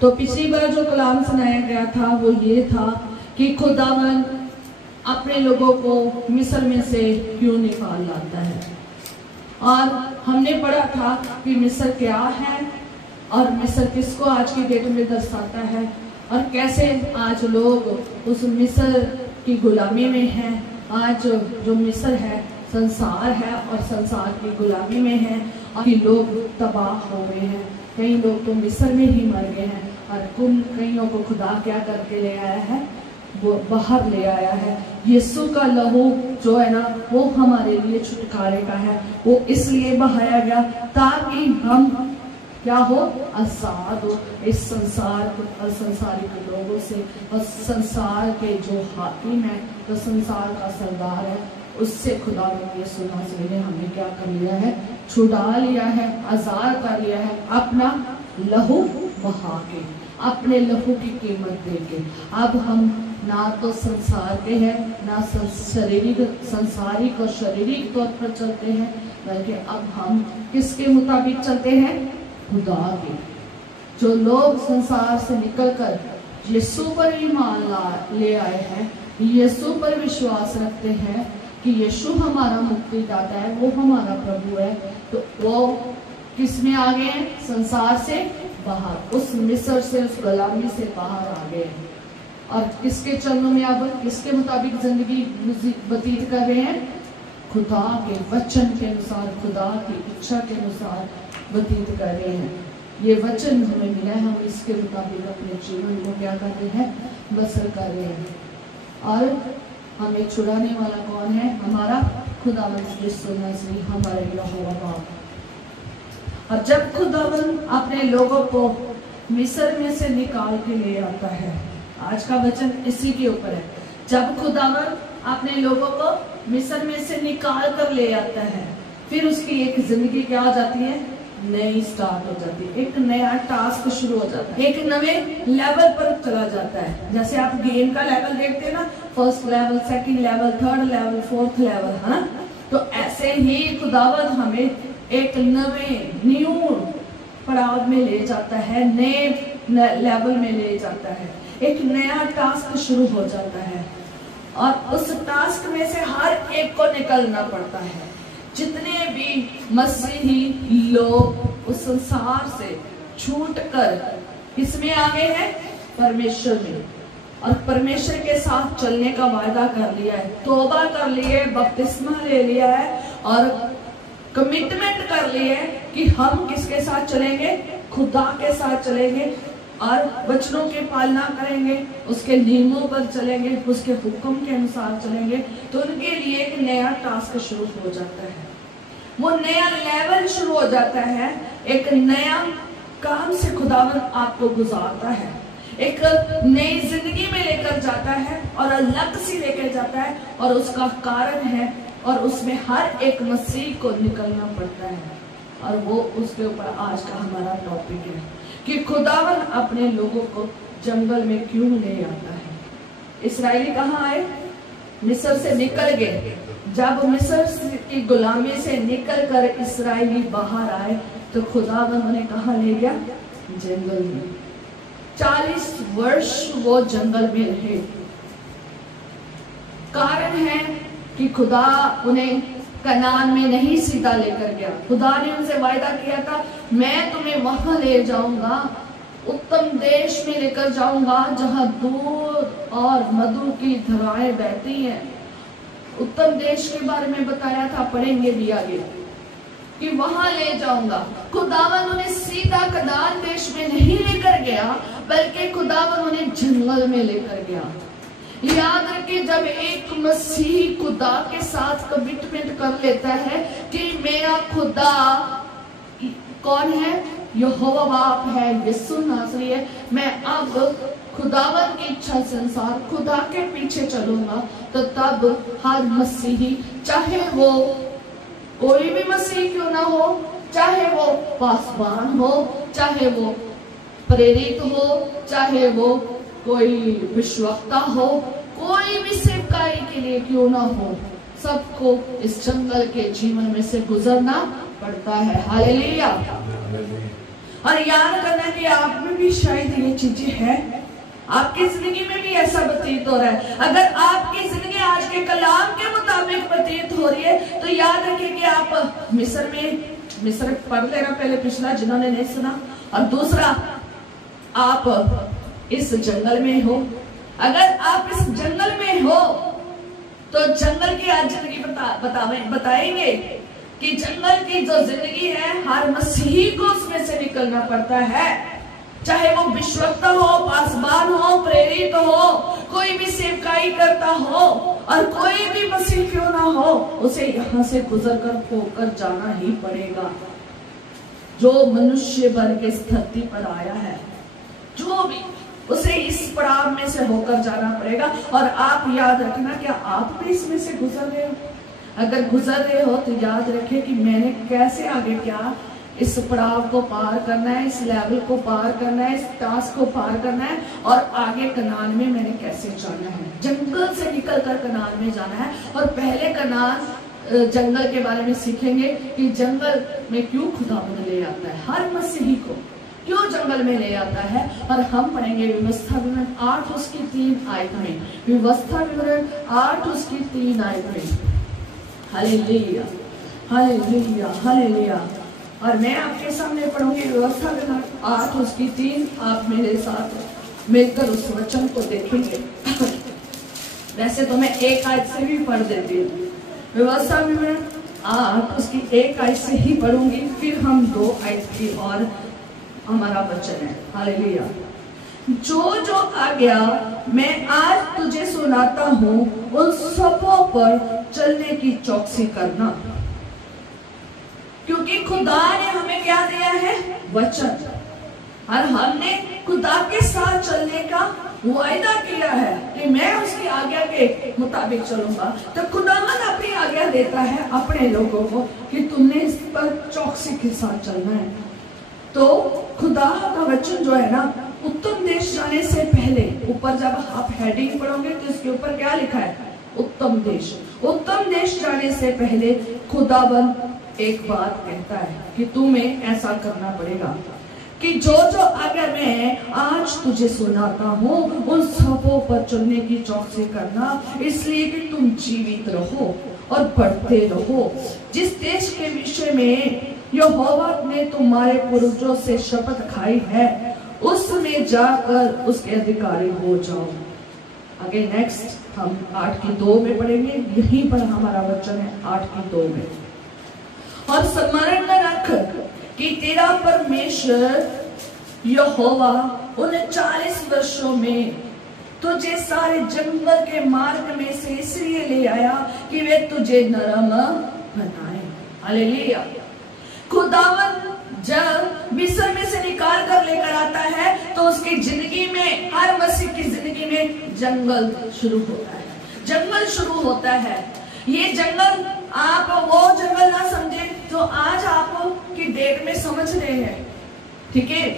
तो पिछली बार जो कलाम सुनाया गया था वो ये था कि खुदावन अपने लोगों को मिस्र में से क्यों निकाल लाता है। और हमने पढ़ा था कि मिस्र क्या है और मिस्र किसको आज की डेट में दर्शाता है और कैसे आज लोग उस मिस्र की गुलामी में हैं। आज जो मिस्र है संसार है और संसार की गुलामी में है और लोग तबाह हो गए हैं। कई लोग तो मिस्र में ही मर गए हैं और कईयों को खुदा क्या करके ले आया है, वो बाहर ले आया है। यीशु का लहू जो है ना वो हमारे लिए छुटकारे का है। वो इसलिए बहाया गया ताकि हम क्या हो, आजाद हो इस संसार और संसारिक लोगों से और संसार के जो हाकिम है, जो संसार का सरदार है, उससे खुदा यीशु मसीह ने हमें क्या कर लिया है, छुड़ा लिया है, आजाद कर लिया है अपना लहू बहा के, अपने लहू की कीमत दे के। अब हम ना तो संसार के हैं ना संसारिक और शारीरिक तौर पर चलते हैं, बल्कि अब हम किसके मुताबिक चलते हैं, खुदा के। जो लोग संसार से निकलकर यीशु पर ईमान ले आए हैं, यीशु पर विश्वास रखते हैं कि यीशु हमारा मुक्तिदाता है, वो हमारा प्रभु है, तो वो किस में आ गए हैं, संसार से बाहर, उस मिस्र से, उस गुलामी से बाहर आ गए हैं। और किसके चरणों में अब किसके मुताबिक जिंदगी व्यतीत कर रहे हैं, खुदा के वचन के अनुसार, खुदा की इच्छा के अनुसार व्यतीत कर रहे हैं। ये वचन हमें मिला है, हम इसके मुताबिक अपने जीवन को क्या कर रहे हैं, बसर कर रहे हैं। और हमें छुड़ाने वाला कौन है, हमारा खुदावन यीशु मसीह, हमारे यहोवा बाप। और जब खुदावन अपने लोगों को मिस्र में से निकाल के ले आता है, आज का वचन इसी के ऊपर है। जब खुदावन अपने लोगों को मिस्र में से निकाल कर ले आता है, फिर उसकी एक जिंदगी क्या हो जाती है, नई स्टार्ट हो जाती है, एक नया टास्क शुरू हो जाता है, एक नवे लेवल पर चला जाता है। जैसे आप गेम का लेवल देखते हैं ना, first level, second level, third level, fourth level, है ना। तो ऐसे ही खुदावंद हमें एक नवे न्यू पड़ाव में ले जाता है, नए लेवल में ले जाता है, एक नया टास्क शुरू हो जाता है। और उस टास्क में से हर एक को निकलना पड़ता है। जितने भी मसीही लोग उस संसार से छूटकर किसमें आ गए हैं, परमेश्वर में, और परमेश्वर के साथ चलने का वायदा कर लिया है, तौबा कर लिए, बपतिस्मा ले लिया है और कमिटमेंट कर ली है कि हम किसके साथ चलेंगे, खुदा के साथ चलेंगे और वचनों की पालना करेंगे, उसके नियमों पर चलेंगे, उसके हुक्म के अनुसार चलेंगे। तो उनके लिए एक नया टास्क शुरू हो जाता है, वो नया लेवल शुरू हो जाता है, एक नया काम से खुदावन आपको गुजारता है, एक नई जिंदगी में लेकर जाता है और अलग सी लेकर जाता है। और उसका कारण है, और उसमें हर एक मसीह को निकलना पड़ता है। और वो उसके ऊपर आज का हमारा टॉपिक है कि खुदावन अपने लोगों को जंगल में क्यों ले आता है। इस्राएली कहाँ आए, मिस्र से निकल गए। जब मिस्र की गुलामी से निकलकर इस्राएली बाहर आए तो खुदावन उन्हें कहाँ ले गया, जंगल में। 40 वर्ष वो जंगल में रहे। कारण है कि खुदा उन्हें कनान में नहीं सीधा लेकर गया। खुदा ने उनसे वायदा किया था, मैं तुम्हें वहां ले जाऊंगा, उत्तम देश में लेकर जाऊंगा जहां दूध और मधु की धाराएं बहती हैं। उत्तम देश के बारे में बताया था, पढ़ेंगे भी आगे, कि वहां ले जाऊंगा। खुदावन उन्हें सीधा कनान देश में नहीं लेकर गया, बल्कि खुदावन उन्हें जंगल में लेकर गया। याद रखिए, जब एक मसीही खुदा के साथ कमिटमेंट कर लेता है कि मेरा खुदा कौन है, यहोवा बाप है, यीशु नासरी है, मैं अब खुदावन की इच्छा से अनुसार खुदा के पीछे चलूंगा, तो तब हर मसीही, चाहे वो कोई भी मसीह क्यों ना हो, चाहे वो पासवान हो, चाहे वो प्रेरित हो, चाहे वो कोई विश्वक्ता हो, कोई भी सेवकाई के लिए क्यों ना हो, सबको इस जंगल के जीवन में से गुजरना पड़ता है। हालेलुया। और याद करना कि आप में भी शायद ये चीजें हैं, आपकी जिंदगी में भी ऐसा प्रतीत हो रहा है। अगर आपकी जिंदगी आज के कलाम के मुताबिक प्रतीत हो रही है तो याद रखिए कि आप मिस्र पढ़ लेना पहले पिछला जिन्होंने नहीं सुना, और दूसरा आप इस जंगल में हो। अगर आप इस जंगल में हो तो जंगल की आज जिंदगी बताएंगे कि जंगल की जो जिंदगी है हर मसीही को उसमें से निकलना पड़ता है, चाहे वो विश्वस्त हो, पासबान हो, प्रेरित हो, कोई भी सेवकाई करता हो और कोई भी मसीह क्यों ना हो, उसे यहाँ से गुजर कर होकर जाना ही पड़ेगा। जो मनुष्य बन के इस धरती पर आया है, जो भी, उसे इस पड़ाव में से होकर जाना पड़ेगा। और आप याद रखना, क्या आप भी इसमें से गुजर रहे हो? अगर गुजर रहे हो तो याद रखें कि मैंने कैसे आगे क्या इस पड़ाव को पार करना है, इस लेवल को पार करना है, इस टास्क को पार करना है, और आगे कनान में मैंने कैसे जाना है। जंगल से निकलकर कनान में जाना है। और पहले कनान जंगल के बारे में सीखेंगे कि जंगल में क्यों खुदावंद ले आता है, हर मसीही को क्यों जंगल में ले आता है। और हम पढ़ेंगे व्यवस्था विवरण 8 उसकी 3 आयत में, व्यवस्था विवरण 8 उसकी 3 आयत में। Hallelujah, hallelujah, hallelujah. और मैं आपके सामने पढ़ूंगी व्यवस्था विवरण 8 उसकी 3। आप मेरे साथ मिलकर उस वचन को देखेंगे। वैसे तो मैं एक आयत से भी पढ़ देती हूँ, व्यवस्था विवरण 8 उसकी 1 आयत से ही पढ़ूंगी, फिर हम 2 आयत की और हमारा वचन है। हालेलुया। जो जो आज्ञा मैं आज तुझे सुनाता हूँ उन सबों पर चलने की चौकसी करना, क्योंकि खुदा ने हमें क्या दिया है? वचन। और हमने खुदा के साथ चलने का वायदा किया है कि मैं उसकी आज्ञा के मुताबिक चलूंगा। तो खुदावन अपनी आज्ञा देता है अपने लोगों को कि तुमने इस पर चौकसी के साथ चलना है। तो खुदा का वचन जो है ना, उत्तम देश जाने से पहले, ऊपर जब आप हेडिंग पढ़ोगे तो इसके ऊपर क्या लिखा है? उत्तम देश। उत्तम देश जाने से पहले खुदावन एक बात कहता है कि तुम्हें ऐसा करना पड़ेगा कि जो जो आज्ञा मैं आज तुझे सुनाता हूँ उन सबों पर चलने की चौकसी करना, इसलिए कि तुम जीवित रहो और बढ़ते रहो, जिस देश के विषय में यहोवा ने तुम्हारे पूर्वजों से शपथ खाई है उसमें जाकर उसके अधिकारी हो जाओ। आगे नेक्स्ट हम 8 की 2 में पढ़ेंगे, यहीं पर हमारा वचन है 8 की 2 में। और स्मरण रख कि तेरा परमेश्वर यहोवा उन 40 वर्षों में तुझे सारे जंगल के मार्ग में से इसलिए ले आया कि वे तुझे नरम बनाए। हालेलुया। खुदावन जब मिस्र में से निकाल कर लेकर आता है तो उसकी जिंदगी में, हर मसीह की जिंदगी में जंगल शुरू होता है, जंगल शुरू होता है। ये जंगल आप वो जंगल ना समझे जो आज आप की डेट में समझ रहे हैं, ठीक है?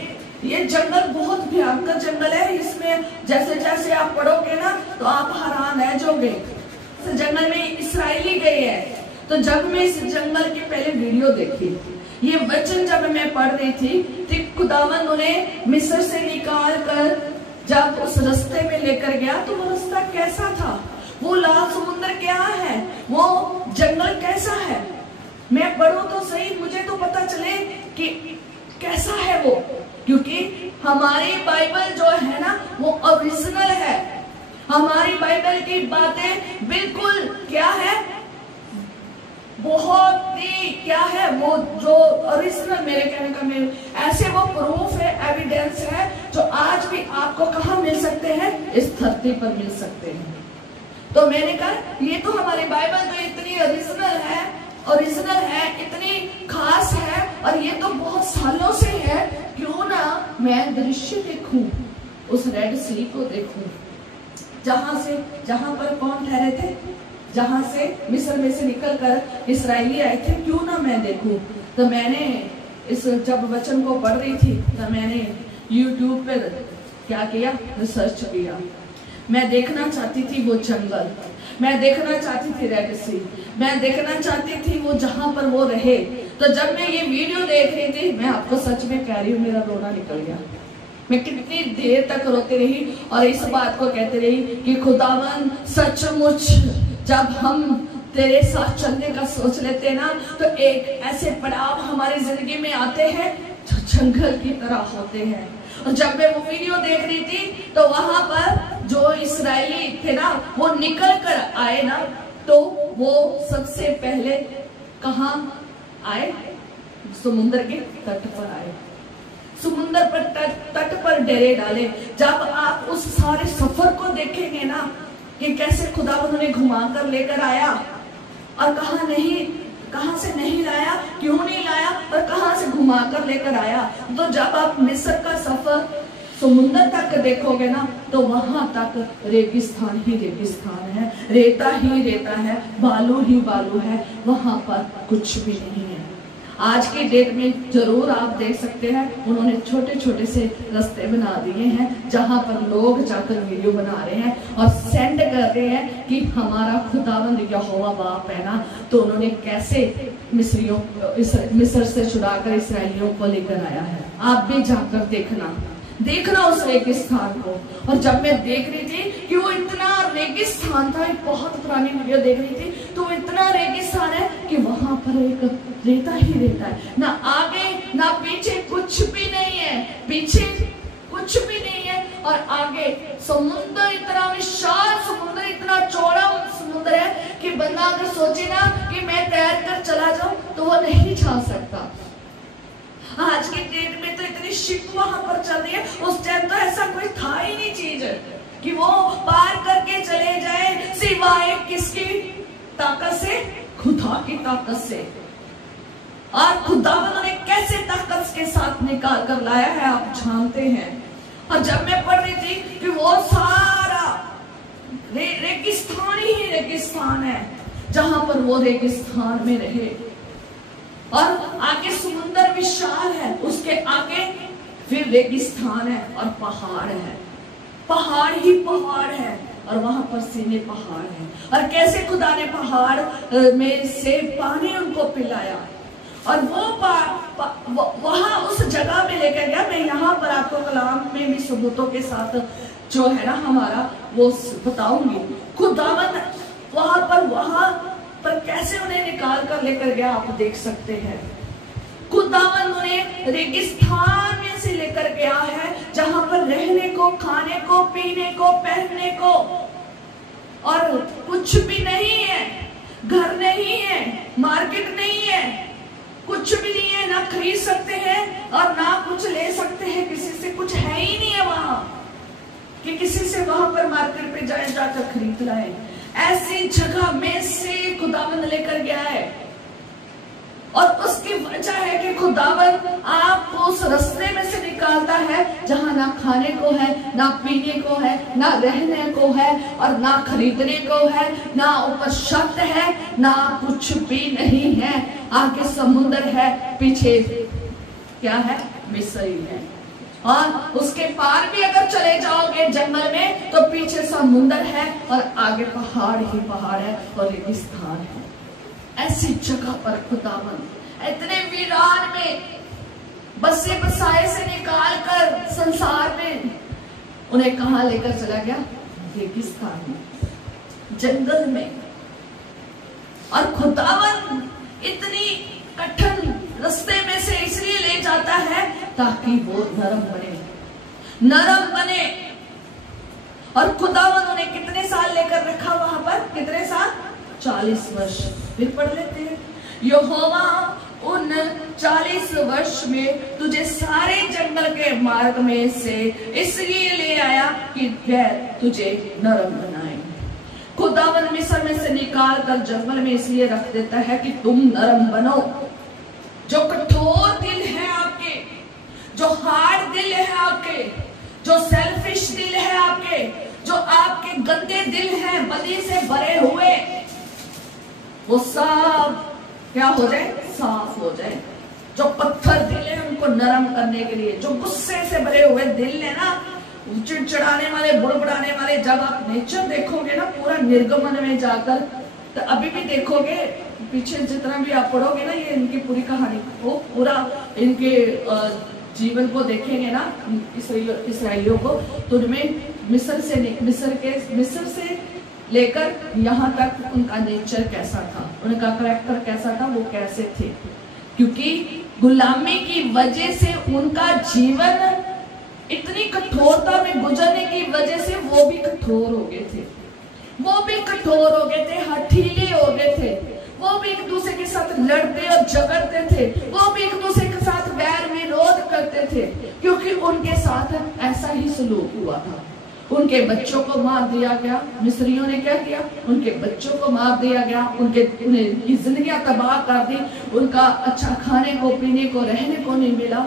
ये जंगल बहुत भयंकर जंगल है। इसमें जैसे जैसे आप पढ़ोगे ना तो आप हैरान रह जाओगे। इस जंगल में इस्राएली गए हैं, तो जब मैं इस जंगल की पहले वीडियो देखी, ये वचन जब मैं पढ़ रही थी, खुदावन उन्हें मिस्र से निकाल कर जब उस रास्ते में लेकर गया तो वो रास्ता कैसा था, वो लाल समुद्र क्या है, वो जंगल कैसा है। मैं पढ़ूं तो सही, मुझे तो पता चले कि कैसा है वो, क्योंकि हमारी बाइबल जो है ना वो ओरिजिनल है। हमारी बाइबल की बातें बिल्कुल क्या है, बहुत ही क्या है, वो जो ओरिजिनल, मेरे कहने का मेरे ऐसे वो प्रूफ है, एविडेंस है जो आज भी आपको कहाँ मिल सकते हैं? इस धरती पर मिल सकते हैं। तो मैंने कहा ये तो हमारी बाइबल तो इतनी ओरिजिनल है, इतनी खास है, और ये तो बहुत सालों से है, क्यों ना मैं दृश्य देखूं, उस रेड सी को देखूं, जहां पर कौन ठहरे थे, जहां से मिस्र में से निकलकर इस्राएली आए थे, क्यों ना मैं देखूं। तो मैंने इस जब वचन को पढ़ रही थी तो मैंने YouTube पर क्या किया, रिसर्च किया। मैं देखना चाहती थी वो जंगल, मैं देखना चाहती थी रेड सी, मैं देखना चाहती थी वो जहां पर वो रहे, तो जब मैं ये वीडियो देख रही थी, मैं आपको सच में कह रही हूँ, मेरा रोना निकल गया। मैं कितनी देर तक रोती रही और इस बात को कहती रही कि खुदावन सचमुच जब हम तेरे साथ चलने का सोच लेते हैं ना, तो एक ऐसे पड़ाव हमारी जिंदगी में आते हैं जो जंगल की तरह होते हैं। और जब मैं वो वीडियो देख रही थी तो वहां पर जो इस्राएली थे ना, वो निकल कर आए ना, तो वो सबसे पहले कहाँ आए? समुद्र के तट पर आए। समुद्र पर तट पर डेरे डाले। जब आप उस सारे सफर को देखेंगे ना कि कैसे खुदा उन्हें घुमा कर लेकर आया और कहां से नहीं लाया, क्यों नहीं लाया और कहां से घुमा कर लेकर आया। तो जब आप मिस्र का सफर समुद्र तक देखोगे ना, तो वहां तक रेगिस्तान ही रेगिस्तान है, रेता ही रेता है, बालू ही बालू है, वहां पर कुछ भी नहीं है। आज के डेट में जरूर आप देख सकते हैं, उन्होंने छोटे छोटे से रास्ते बना दिए हैं जहां पर लोग जाकर वीडियो बना रहे हैं और सेंड कर रहे हैं कि हमारा खुदावंद यहोवा बाप है ना। तो उन्होंने कैसे मिस्र से छुड़ाकर इसराइलियों को लेकर आया है। आप भी जाकर देखना उस रेगिस्तान को। और जब मैं देख रही थी कि वो इतना रेगिस्तान था, एक बहुत पुरानी वीडियो देख रही थी, तो वो इतना रेगिस्तान है कि वहां पर एक रेता ही रेता है, ना आगे ना पीछे, कुछ भी नहीं है, पीछे कुछ भी नहीं है और आगे समुद्र इतना विशाल, समुद्र इतना चौड़ा समुद्र है कि बंदा अगर सोचे ना कि मैं तैर कर चला जाऊं तो वो नहीं जा सकता। आज के डेट में तो इतनी शिप वहां पर चल रही है, उस टाइम तो ऐसा कोई था ही नहीं चीज कि वो पार करके चले जाए, सिवाय किसकी ताकत से? खुदा की ताकत से। और खुदावन ने कैसे ताकत के साथ निकाल कर लाया है आप जानते हैं। और जब मैं पढ़ रही थी कि वो सारा रेगिस्तान ही रेगिस्तान है, जहां पर वो रेगिस्तान में रहे और आगे समुद्र विशाल है, उसके आगे फिर रेगिस्तान है और पहाड़ है, पहाड़ ही पहाड़ है और वहां पर सीने पहाड़ है। और कैसे खुदा ने पहाड़ में से पानी उनको पिलाया और वो वहां उस जगह में लेकर गया। मैं यहाँ पर आपको कलाम में भी सबूतों के साथ जो है ना हमारा वो बताऊंगी। खुदावन वहां पर कैसे उन्हें निकाल कर लेकर गया आप देख सकते हैं। खुदावन उन्हें रेगिस्तान में से लेकर गया है, जहां पर रहने को, खाने को, पीने को, पहनने को और कुछ भी नहीं है। घर नहीं है, मार्केट नहीं है, कुछ भी नहीं है, ना खरीद सकते हैं और ना कुछ ले सकते हैं, किसी से कुछ है ही नहीं है वहां कि किसी से वहां पर मार्केट पे जाकर खरीद लाए। ऐसी जगह में से खुदावन लेकर गया है और उसकी वजह है कि खुदावन आपको उस रास्ते में से निकालता है जहां ना खाने को है, ना पीने को है, ना रहने को है और ना खरीदने को है, ना ऊपर छत है, ना कुछ भी नहीं है। आगे समुद्र है, पीछे क्या है? मिस्र है। और उसके पार भी अगर चले जाओगे जंगल में तो पीछे समुद्र है और आगे पहाड़ ही पहाड़ है और रेगिस्तान है। ऐसी जगह पर खुदावन इतने वीरान में बसे बसाए से निकाल कर संसार में उन्हें कहां लेकर चला गया? रेगिस्तान में, जंगल में। और खुदावन इतनी कठिन रास्ते में से इसलिए ले जाता है ताकि वो नरम बने। और खुदावन उन्हें कितने साल लेकर रखा वहां पर? कितने साल? 40 वर्ष। फिर पढ़ लेते हैं, यहोवा उन 40 वर्ष में तुझे सारे जंगल के मार्ग में से इसलिए ले आया कि वह तुझे नरम बनाए। खुदावन मिस्र में से निकाल कर जंगल में इसलिए रख देता है कि तुम नरम बनो। जो कठोर दिल है आपके, जो हार्ड दिल है आपके, जो सेल्फिश दिल है आपके, जो आपके गंदे दिल हैं, बदी से भरे हुए, वो सब क्या हो जाए? साफ हो जाए। जो पत्थर दिल है उनको नरम करने के लिए, जो गुस्से से भरे हुए दिल है ना, चिड़चिड़ाने वाले, बुड़बुड़ाने वाले, जब आप नेचर देखोगे ना पूरा निर्गमन में जाकर, तो अभी भी देखोगे पीछे जितना भी आप पढ़ोगे ना, ये इनकी पूरी कहानी वो पूरा इनके जीवन को देखेंगे ना इसराइलियों को, तो उनमें मिस्र से लेकर यहाँ तक उनका नेचर कैसा था, उनका करैक्टर कैसा था, वो कैसे थे। क्योंकि गुलामी की वजह से उनका जीवन इतनी कठोरता में गुजरने की वजह से वो भी कठोर हो गए थे, वो भी कठोर हो गए थे, हठीले हो गए थे, वो भी एक दूसरे के साथ लड़ते और झगड़ते थे, वो भी एक दूसरे के साथ वैर विरोध करते थे, क्योंकि उनके साथ ऐसा ही सलूक हुआ था। उनके बच्चों को मार दिया गया, मिस्रियों ने क्या किया, उनके बच्चों को मार दिया गया, उनकी जिंदगियां तबाह कर दी, उनका अच्छा खाने को पीने को रहने को नहीं मिला,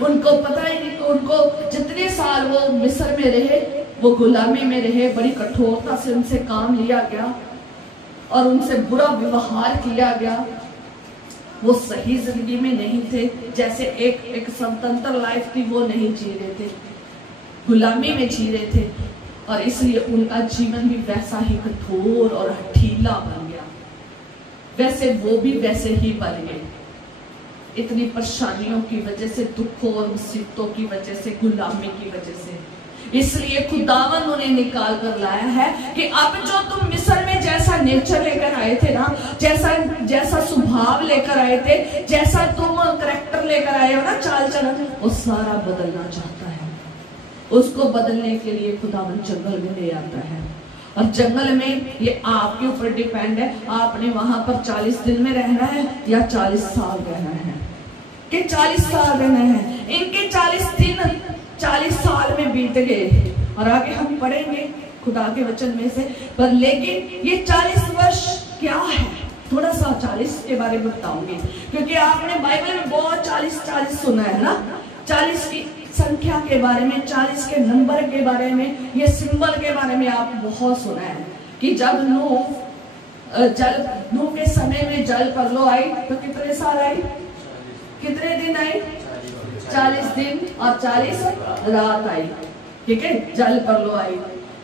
उनको पता ही नहीं, उनको जितने साल वो मिस्र में रहे, वो गुलामी में रहे, बड़ी कठोरता से उनसे काम लिया गया और उनसे बुरा व्यवहार किया गया। वो सही जिंदगी में नहीं थे, जैसे एक स्वतंत्र लाइफ थी वो नहीं जी रहे थे, गुलामी में जी रहे थे, और इसलिए उनका जीवन भी वैसा ही कठोर और हठीला बन गया, वैसे वो भी वैसे ही बन गए, इतनी परेशानियों की वजह से, दुखों और मुसीबतों की वजह से, गुलामी की वजह से। इसलिए खुदावंद उन्हें निकाल कर लाया है कि अब जो तुम मिस्र में जैसा नेचर लेकर आए थे ना, जैसा स्वभाव लेकर आए थे, जैसा तुम करैक्टर लेकर आए हो ना, चाल चलन, वो सारा बदलना चाहता है। उसको बदलने के लिए खुदावंद जंगल में ले आता है, और जंगल में ये आपके ऊपर डिपेंड है, आपने वहां पर 40 दिन में रहना है या 40 साल रहना है, कि 40 साल रहना है। इनके 40 दिन 40 साल में बीत गए, और आगे हम पढ़ेंगे खुदा के वचन में से, पर लेकिन ये 40 वर्ष क्या है, थोड़ा सा 40 के बारे में बताऊंगी, क्योंकि आपने बाइबल में बहुत 40 सुना है ना, 40 की संख्या के बारे में, 40 के नंबर के बारे में, ये सिंबल के बारे में आप बहुत सुना है कि जब नूह के समय में जल परलो आई तो कितने साल आई, कितने दिन आई, 40 दिन और 40 रात आई, ठीक है, जल परलो आई,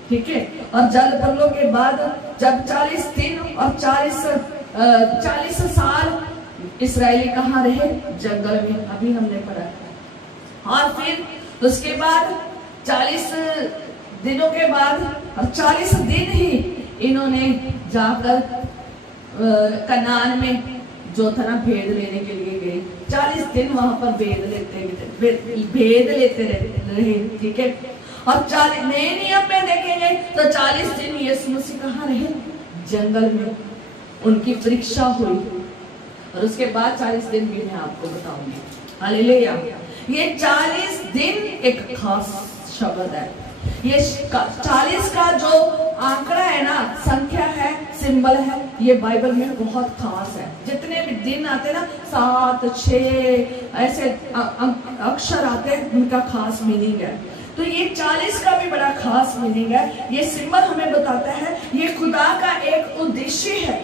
ठीक है। और जल परलो के बाद जब 40 दिन और 40 साल इस्राएली कहाँ रहे, जंगल में, अभी हमने पढ़ा। और फिर उसके बाद 40 दिनों के बाद और 40 दिन ही इन्होंने जाकर कनान में जो था ना भेद लेने के लिए गए, 40 दिन वहां पर भेद लेते रहे, ठीक है। और 40 नए नियम में देखेंगे तो 40 दिन यीशु मसीह कहाँ रहे, जंगल में, उनकी परीक्षा हुई, और उसके बाद 40 दिन भी मैं आपको बताऊंगी। हालेलुया। ये 40 दिन एक खास शब्द है, ये 40 का जो आंकड़ा है ना, संख्या है, सिंबल है, ये बाइबल में बहुत खास है। जितने भी दिन आते ना, 7, 6 ऐसे अक्षर आते हैं, उनका खास मीनिंग है। तो ये 40 का भी बड़ा खास मीनिंग है। ये सिंबल हमें बताता है ये खुदा का एक उद्देश्य है,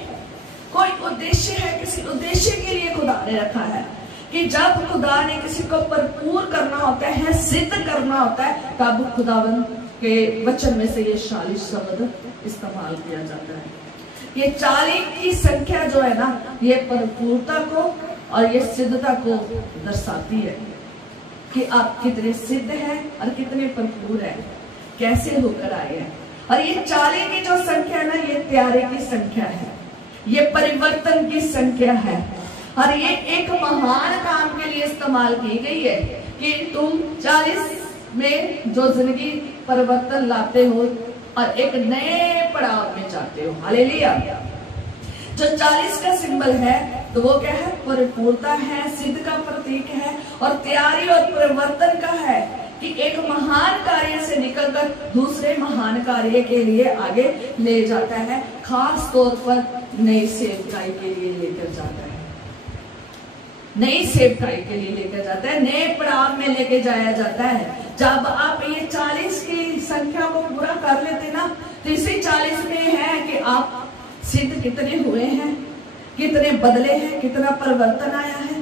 कोई उद्देश्य है, किसी उद्देश्य के लिए खुदा ने रखा है कि जब खुदा ने किसी को भरपूर करना होता है, सिद्ध करना होता है, तब खुदावंद के वचन में से ये 40 शब्द इस्तेमाल किया जाता है। ये 40 की संख्या जो है ना, ये भरपूरता को और ये सिद्धता को दर्शाती है कि आप कितने सिद्ध हैं और कितने भरपूर हैं, कैसे होकर आए हैं। और ये 40 की जो संख्या है ना, ये त्यारे की संख्या है, ये परिवर्तन की संख्या है, और ये एक महान काम के लिए इस्तेमाल की गई है कि तुम 40 में जो जिंदगी परिवर्तन लाते हो और एक नए पड़ाव में जाते हो। हालेलुया। जो 40 का सिंबल है तो वो क्या है, परिपूर्णता है, सिद्ध का प्रतीक है, और तैयारी और परिवर्तन का है कि एक महान कार्य से निकलकर दूसरे महान कार्य के लिए आगे ले जाता है, खास तौर पर नई सेवकाई के लिए लेकर जाता है, नई सेवकाई के लिए लेकर जाता है, नए पड़ाव में लेके जाया जाता है। जब आप ये 40 की संख्या को पूरा कर लेते ना, तो इसी 40 में है कि आप सिद्ध कितने हुए हैं, कितने बदले हैं, कितना परिवर्तन आया है,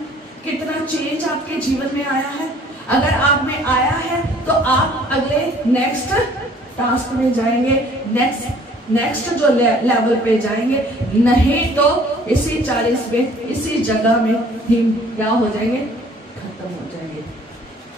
कितना चेंज आपके जीवन में आया है। अगर आप में आया है तो आप अगले नेक्स्ट टास्क में जाएंगे, नेक्स्ट नेक्स्ट जो लेवल पे जाएंगे, नहीं तो इसी 40 में इसी जगह में ही क्या हो जाएंगे, खत्म हो जाएंगे।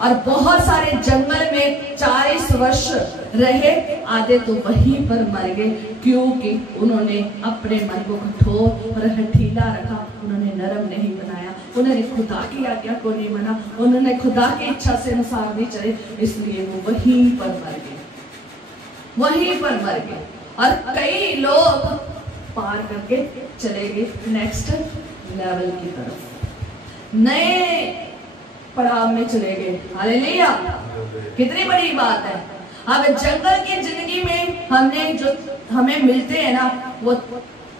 और बहुत सारे जंगल में 40 वर्ष रहे, आधे तो वहीं पर मर गए, क्योंकि उन्होंने अपने मन को कठोर और हठीला रखा, उन्होंने नरम नहीं बनाया, उन्होंने खुदा की आज्ञा को नहीं माना, उन्होंने खुदा की इच्छा से अनुसार नहीं चले, इसलिए वो वहीं पर मर गए, वहीं पर मर गए। और कई लोग पार करके चले गए नेक्स्ट लेवल की तरफ, नए पड़ाव में चले गए। हालेलुया, कितनी बड़ी बात है। अब जंगल की जिंदगी में हमने जो हमें मिलते हैं ना, वो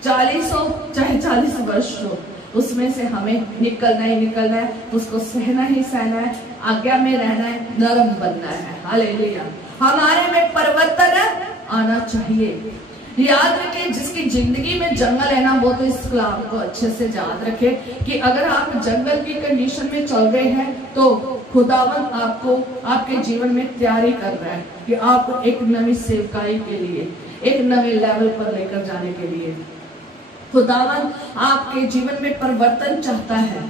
40 हो चाहे 40 वर्ष हो, उसमें से हमें निकलना ही निकलना है, उसको सहना ही सहना है, आज्ञा में रहना है, नरम बनना है। हालेलुया, हमारे में परिवर्तन आना चाहिए। याद रखें, जिसकी जिंदगी में जंगल है ना, वो तो इस कलाम को अच्छे से याद रखे कि अगर आप जंगल की कंडीशन में चल रहे हैं तो खुदावन आपको आपके जीवन में तैयारी कर रहा है कि आपको एक नई सेवकाई के लिए, एक नए लेवल पर लेकर जाने के लिए खुदावन आपके जीवन में परिवर्तन चाहता है।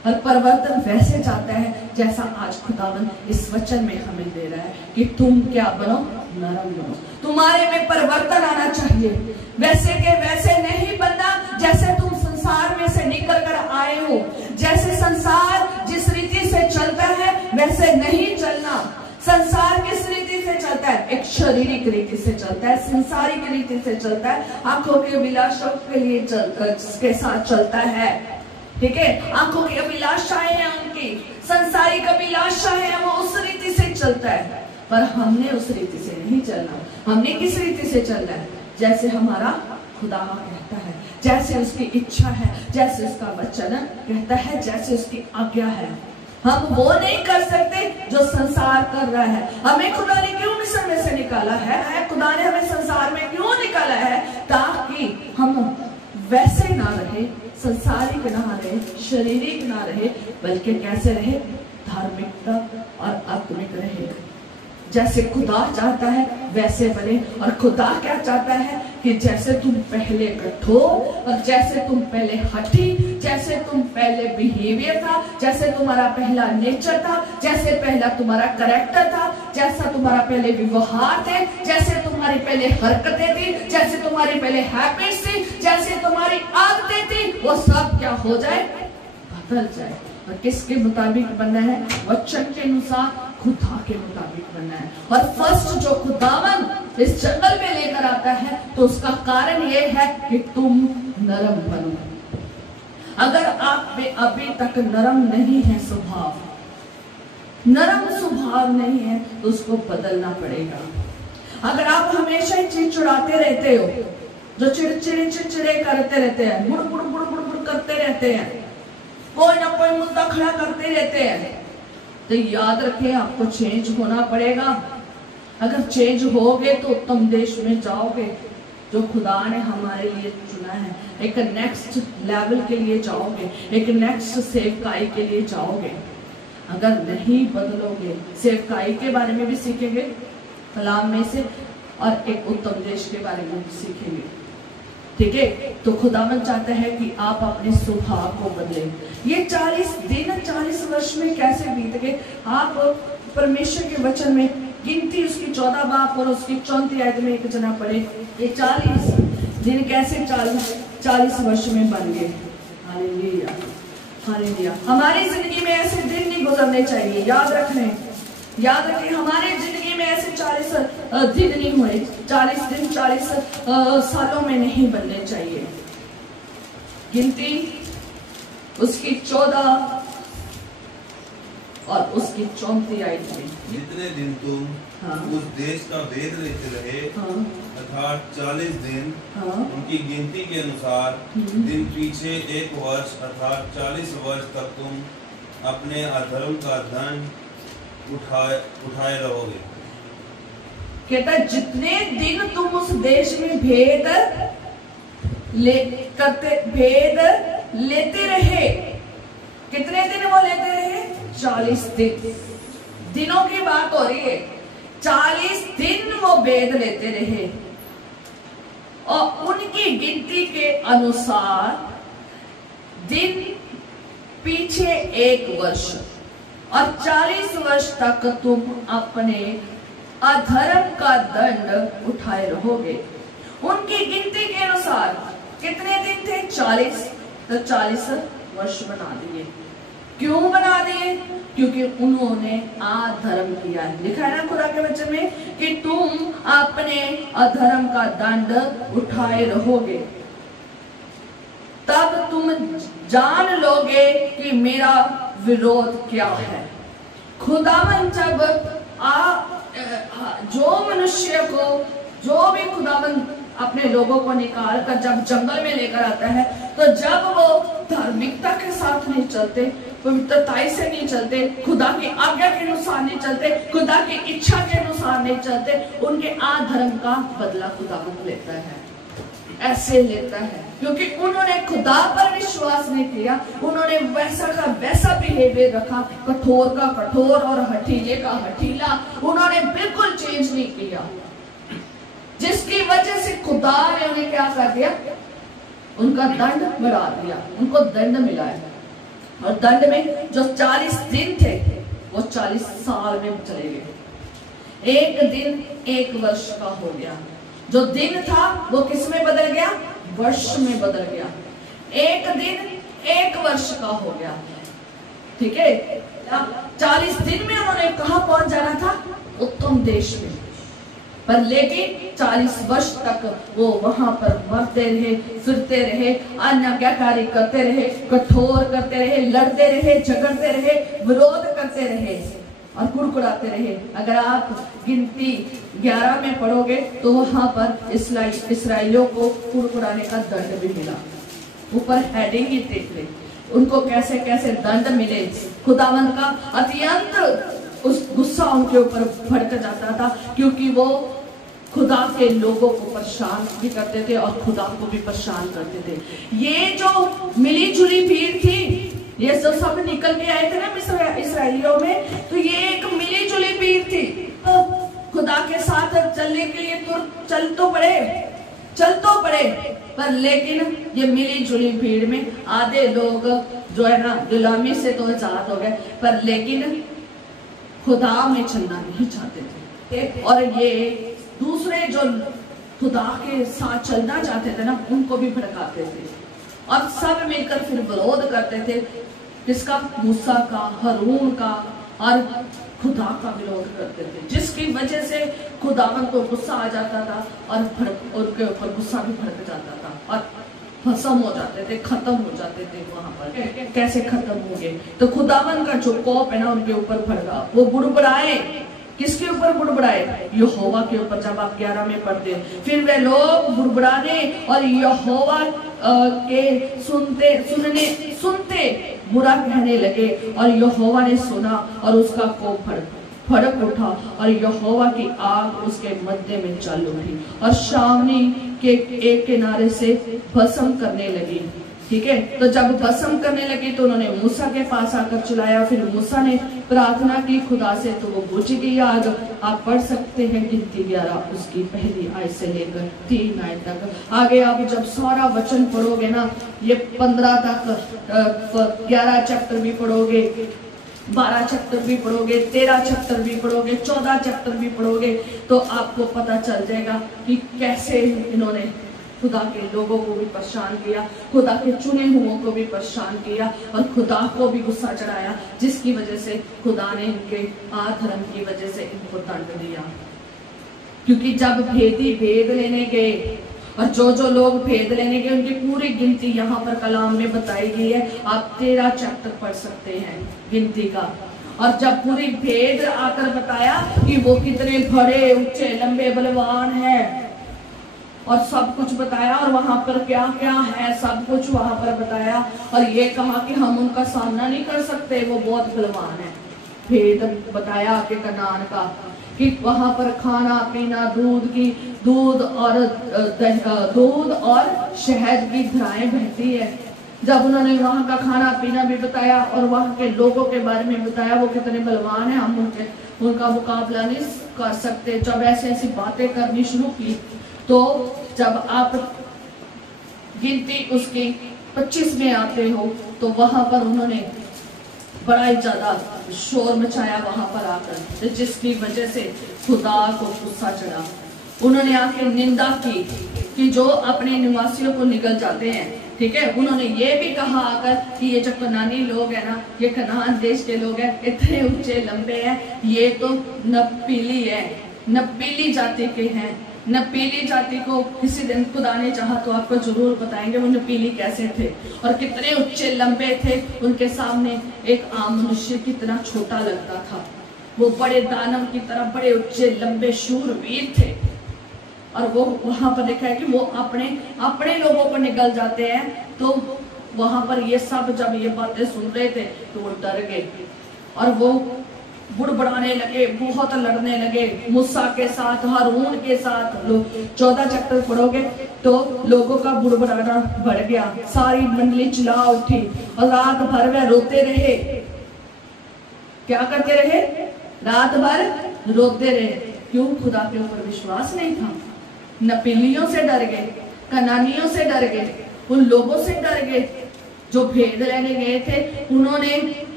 और परिवर्तन वैसे चाहता है जैसा आज खुदावन इस वचन में हमें दे रहा है कि तुम क्या बनो, नरम बनो। तुम्हारे में परिवर्तन आना चाहिए, वैसे के वैसे नहीं बनना जैसे तुम संसार में से निकल कर आए हो। जैसे संसार जिस रीति से चलता है वैसे नहीं चलना। संसार किस रीति से चलता है, एक शारीरिक रीति से चलता है, संसारिक रीति से चलता है, आंखों के अभिलाषों के लिए के साथ चलता है। ठीक है, आंखों की अभिलाषाएं हैं, उनकी संसारिक अभिलाषा है, वो उस रीति से चलता है। पर हमने उस रीति से नहीं चलना। हमने किस रीति से चलना है, जैसे हमारा खुदा कहता है, जैसे उसकी इच्छा है, जैसे उसका वचन कहता है, जैसे उसकी आज्ञा है। हम वो नहीं कर सकते जो संसार कर रहा है। हमें खुदा ने क्यों मिस्र में से निकाला है, खुदा ने हमें संसार में क्यों निकाला है, ताकि हम वैसे ना रहे, संसारिक ना रहे, शारीरिक ना रहे, बल्कि कैसे रहे, धार्मिकता और आत्मिक रहे। जैसे खुदा चाहता है वैसे बने। और खुदा क्या चाहता है कि जैसे तुम पहले कठोर और जैसे तुम पहले हठी, जैसे तुम पहले बिहेवियर था, जैसे तुम्हारा पहला नेचर था, जैसे पहला तुम्हारा कैरेक्टर था, जैसा तुम्हारा पहले व्यवहार थे, जैसे तुम्हारी पहले हरकतें थी, जैसे तुम्हारी पहले हैबिट्स थी, जैसे तुम्हारी आदतें थी, वो सब क्या हो जाए, बदल जाए। और किसके मुताबिक बनना है, वचन के अनुसार, खुदा के मुताबिक बनना है। और फर्स्ट जो खुदावन इस जंगल में लेकर आता है तो उसका कारण ये है कि तुम नरम बनो। अगर आप में अभी तक नरम नहीं है स्वभाव, नरम स्वभाव नहीं है, तो उसको बदलना पड़ेगा। अगर आप हमेशा ही चिड़चिड़ाते रहते हो, जो चिड़चिड़े करते रहते हैं, बुड़ बुड़ बुड़ बुड़ बुड़ करते रहते हैं, कोई ना कोई मुद्दा खड़ा करते रहते हैं, तो याद रखें आपको चेंज होना पड़ेगा। अगर चेंज होगे तो उत्तम देश में जाओगे जो खुदा ने हमारे लिए चुना है। एक नेक्स्ट लेवल के लिए जाओगे, एक नेक्स्ट सेवकाई के लिए जाओगे। अगर नहीं बदलोगे, सेवकाई के बारे में भी सीखेंगे कलाम में से, और एक उत्तम देश के बारे में भी सीखेंगे। ठीक है, तो खुदावन चाहता है कि आप अपने स्वभाव को बदलें। ये 40 दिन 40 वर्ष में कैसे बीत गए, आप परमेश्वर के वचन में गिनती उसकी 14 बाप और उसकी 34 आयत में एक जना पढ़े, ये 40 दिन कैसे 40 वर्ष में बन गए। Hallelujah, hallelujah. हमारी जिंदगी में ऐसे दिन नहीं गुजरने चाहिए। याद रखें, हमारे जिंदगी में ऐसे 40 दिन नहीं हुए, 40 दिन 40 सालों में नहीं बनने चाहिए। गिनती उसकी 14 और उसकी 34 आयत में, जितने दिन तुम उस देश का भेद लेते रहे, अर्थात 40 दिन, उनकी गिनती के अनुसार दिन पीछे 1 वर्ष, अर्थात 40 वर्ष तक तुम अपने अधर्म का धन उठाए रहोगे। कहता है जितने दिन तुम उस देश में भेद लेते रहे, कितने दिन वो लेते रहे, 40 दिन। दिनों की बात हो रही है, 40 दिन वो भेद लेते रहे। और उनकी गिनती के अनुसार दिन पीछे 1 वर्ष और 40 वर्ष तक तुम अपने अधर्म का दंड उठाए रहोगे। उनकी गिनती के अनुसार कितने दिन थे? 40। तो 40 वर्ष बना दिए। क्यों बना दिए? क्योंकि उन्होंने अधर्म किया है। लिखा है ना खुदा के वचन में कि तुम अपने अधर्म का दंड उठाए रहोगे, तब तुम जान लोगे कि मेरा विरोध क्या है। खुदावन जब जो मनुष्य को, जो भी खुदावन अपने लोगों को निकाल कर जब जंगल में लेकर आता है, तो जब वो धार्मिकता के साथ नहीं चलते, पवित्रताई से नहीं चलते, खुदा की आज्ञा के अनुसार नहीं चलते, खुदा की इच्छा के अनुसार नहीं चलते, उनके अधर्म का बदला खुदावन लेता है। ऐसे लेता है क्योंकि उन्होंने खुदा पर विश्वास नहीं किया। उन्होंने वैसा का वैसा बिहेवियर रखा, कठोर का कठोर और हठीले का हठीला। उन्होंने बिल्कुल चेंज नहीं किया, जिसकी वजह से खुदा ने उन्हें क्या कर दिया? उनका दंड बढ़ा दिया। उनको दंड मिला है, और दंड में जो 40 दिन थे वो 40 साल में चले गए। 1 दिन 1 वर्ष का हो गया। जो दिन था वो किस में बदल गया? वर्ष में बदल गया। 1 दिन 1 वर्ष का हो गया। ठीक है, 40 दिन में उन्होंने कहां पहुंच जाना था? उत्तम देश में। पर लेकिन 40 वर्ष तक वो वहां पर मरते रहे, फिरते रहे, आज्ञाकारी करते रहे, कठोर करते रहे, लड़ते रहे, झगड़ते रहे, विरोध करते रहे और कुड़कुड़ाते रहे। अगर आप गिनती 11 में पढ़ोगे तो वहां पर इसराइलियों को कुड़कुड़ाने का दंड भी मिला। ऊपर हेडिंग ही देख ले, उनको कैसे कैसे दंड मिले। खुदावंद का अत्यंत उस गुस्सा उनके ऊपर भड़क जाता था, क्योंकि वो खुदा के लोगों को परेशान भी करते थे और खुदा को भी परेशान करते थे। ये जो मिली जुली भीड़ थी, ये जो सब निकल के आए थे ना इसराइलियों में, तो ये एक मिली जुली भीड़ थी। तो खुदा के साथ चलने के लिए तो चल तो पड़े, पर लेकिन ये मिली जुली भीड़ में आधे लोग जो है ना गुलामी से तो आजाद हो गए, पर लेकिन खुदा में चलना नहीं चाहते थे। और ये दूसरे जो खुदा के साथ चलना चाहते थे ना, उनको भी भड़काते थे और सब मिलकर फिर विरोध करते थे। किसका? मूसा का, हारून का और खुदा का विरोध करते थे, जिसकी वजह से खुदावन को गुस्सा आ जाता था और उनके ऊपर गुस्सा भी भड़क जाता था और भस्म हो जाते थे, खत्म हो जाते थे। वहां पर कैसे खत्म हो गए? तो खुदावन का जो कोप है ना उनके ऊपर भड़का। वो बुड़बुड़ाए। किसके ऊपर बुड़बुड़ाए? यहोवा के ऊपर। जब आप 11 में पढ़ते, फिर वे लोग बुड़बुड़ाने और यहोवा के सुनते बुरा कहने लगे, और यहोवा ने सुना और उसका कोप भड़क उठा और यहोवा की आग उसके मध्य में चल उठी और छावनी के एक किनारे से भस्म करने लगी। ठीक है, तो जब भस्म करने लगी तो उन्होंने मूसा के पास आकर चिल्लाया। फिर मूसा ने प्रार्थना की खुदा से, तो वो बुझ गई आग। आप पढ़ सकते हैं गिनती 11 उसकी पहली आयत से लेकर 3 आयत तक। आगे आप जब सारा वचन पढ़ोगे ना, ये 15 तक 11 चैप्टर भी पढ़ोगे, 12 चैप्टर भी पढ़ोगे, 13 चैप्टर भी पढ़ोगे, 14 चैप्टर भी पढ़ोगे, तो आपको पता चल जाएगा कि कैसे इन्होंने खुदा के लोगों को भी परेशान किया, खुदा के चुने हुओं को भी परेशान किया और खुदा को भी गुस्सा चढ़ाया, जिसकी वजह से खुदा ने इनके अधर्म की वजह से इनको दंड दिया। क्योंकि जब भेदी भेद लेने गए, और जो लोग भेद लेने गए उनकी पूरी गिनती यहाँ पर कलाम में बताई गई है। आप 13 चैप्टर पढ़ सकते हैं गिनती का। और जब पूरी भेद आकर बताया कि वो कितने बड़े ऊंचे लंबे बलवान हैं, और सब कुछ बताया, और वहां पर क्या क्या है सब कुछ वहां पर बताया, और ये कहा कि हम उनका सामना नहीं कर सकते, वो बहुत बलवान है। भेद बताया कि कनान का, कि वहां पर खाना पीना, दूध और शहद की धाराएं बहती है। जब उन्होंने वहां का खाना पीना भी बताया और वहां के लोगों के बारे में बताया, वो कितने बलवान है, हम उनका मुकाबला नहीं कर सकते। जब ऐसी बातें करनी शुरू की तो जब आप गिनती उसकी 25 में आते हो तो वहां पर उन्होंने बड़ा ही ज्यादा शोर मचाया वहां पर आकर, जिसकी वजह से खुदा को गुस्सा चढ़ा। उन्होंने आके निंदा की कि जो अपने निवासियों को निगल जाते हैं, ठीक है। उन्होंने ये भी कहा आकर कि ये जो कनानी लोग हैं ना, ये कनान देश के लोग हैं, इतने ऊंचे लंबे हैं, ये तो नपीली है, नपीली जाति के हैं। नपीली जाति को किसी दिन खुदा ने चाहा तो आपको जरूर बताएंगे वो नपीली कैसे थे और कितने ऊंचे लंबे थे। उनके सामने एक आम मनुष्य कितना छोटा लगता था। वो बड़े दानव की तरह बड़े ऊंचे लंबे शूरवीर थे और वो वहां पर देखा है कि वो अपने लोगों को निगल जाते हैं। तो वहां पर ये सब जब ये बातें सुन रहे थे तो वो डर गए और वो बुड़बड़ाने लगे, बहुत लड़ने लगे मूसा के साथ, हारून के साथ। 14 चैप्टर पढ़ोगे तो लोगों का बुड़बड़ाना बढ़ गया, सारी मंडली चिल्ला उठी और रात भर वे रोते रहे। क्या करते रहे? रात भर रोते रहे। क्यों? खुदा के ऊपर विश्वास नहीं था। नपीलियों से डर गए, कनानियों से डर गए, उन लोगों से डर गए जो भेद लेने गए थे। उन्होंने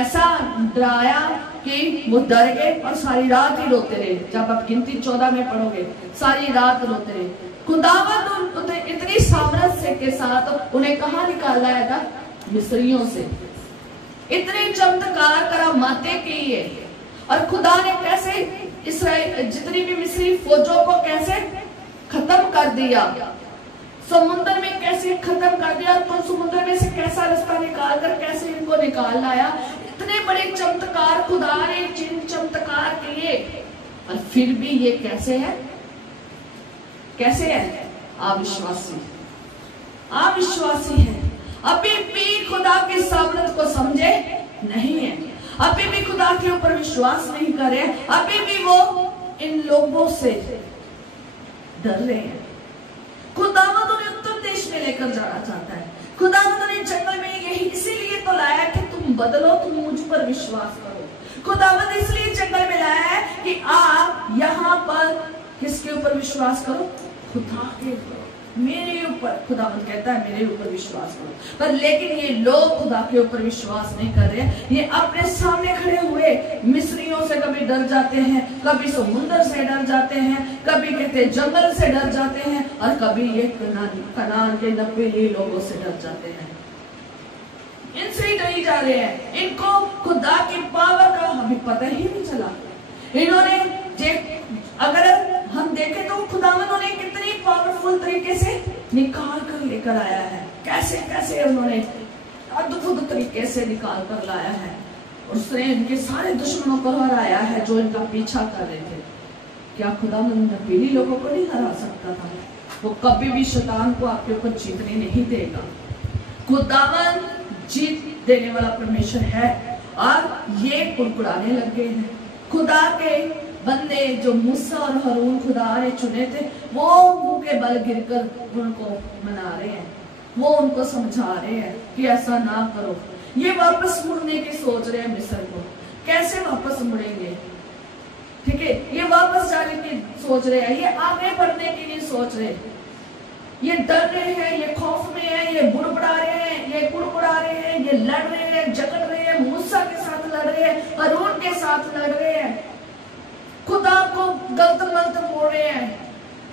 ऐसा डराया कि वो डर गए और सारी रात ही रोते रहे। जब आप गिनती 14 में पढ़ोगे सारी रात रोते रहे। खुदावंद इतनी सामर्थ्य के साथ उन्हें कहाँ निकाला था? मिस्रियों से। इतने चमत्कार करामातें की है और खुदा ने कैसे इस्राएल जितनी भी मिस्री फौजों को कैसे खत्म कर दिया, समुद्र में कैसे खत्म कर दिया, तो समुद्र में से कैसा रास्ता निकाल कर कैसे इनको निकाल लाया। इतने बड़े चमत्कार खुदा ने जिन चमत्कार किए और फिर भी ये कैसे है? कैसे है? अविश्वासी, अविश्वासी है। अभी भी खुदा की सामर्थ को समझे नहीं है, अभी भी खुदा के ऊपर विश्वास नहीं करे, अभी भी वो इन लोगों से डर रहे हैं। खुदावंद उन्हें उत्तर देश में लेकर जाना चाहता है। खुदावंद उन्हें जंगल में यही इसीलिए तो लाया कि तुम बदलो, तुम मुझ पर विश्वास करो। खुदावंद इसलिए जंगल में लाया है कि आप यहाँ पर किसके ऊपर विश्वास करो? खुदा के ऊपर, मेरे ऊपर। खुदावंद कहता है मेरे ऊपर विश्वास करो, पर लेकिन ये लोग खुदा के ऊपर विश्वास नहीं कर रहे। ये अपने सामने खड़े हुए मिस्रियों से कभी डर जाते हैं, कभी समुद्र से डर जाते हैं, कभी कहते जंगल से डर जाते हैं और कभी ये कनान के नपीली लोगों से डर जाते हैं। इनसे ही डरी जा रहे हैं। इनको खुदा की पावर का अभी पता ही नहीं चला। इन्होंने अगर हम देखें तो खुदावंद उन्हें कितनी पावरफुल तरीके से निकाल कर लेकर आया है। कैसे कैसे उन्होंने अद्भुत तरीके से निकाल कर लाया है। उसने इनके सारे दुश्मनों को हराया है जो इनका पीछा कर रहे थे। क्या खुदावंद नपीली लोगों को नहीं हरा सकता था? वो कभी भी शैतान को आपके ऊपर जीतने नहीं देगा। खुदावंद जीत देने वाला परमेश्वर है। और ये कुड़कुड़ाने लगे हैं। खुदा के बंदे जो मूसा और हारून खुदा ने चुने थे, वो मुंह के बल गिरकर उनको मना रहे हैं, वो उनको समझा रहे हैं कि ऐसा ना करो। ये वापस मुड़ने की सोच रहे हैं मिस्र को। कैसे वापस मुड़ेंगे? ठीक है, ये वापस जाने की सोच रहे हैं, ये आगे बढ़ने की नहीं सोच रहे। ये डर रहे हैं, ये खौफ में है, ये बुड़बुड़ा रहे हैं, ये कुड़कुड़ा रहे हैं, ये लड़ रहे हैं, झगड़ रहे हैं, मूसा के साथ लड़ रहे हैं, हारून के साथ लड़ रहे हैं, खुदा को गलत बोल रहे हैं,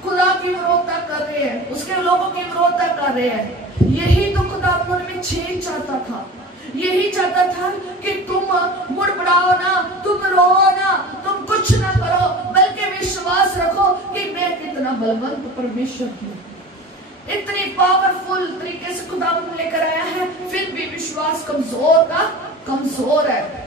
खुदा की विरोधता कर रहे हैं, उसके लोगों की विरोधता कर रहे हैं। यही तो खुदा में छेद चाहता था। यही चाहता था कि तुम बुड़बुड़ाओ ना, तुम रो ना, तुम कुछ ना करो, बल्कि विश्वास रखो कि मैं कितना बलवंत परमेश्वर हूँ। इतनी पावरफुल तरीके से खुदा लेकर आया है, फिर भी विश्वास कमजोर का कमजोर है।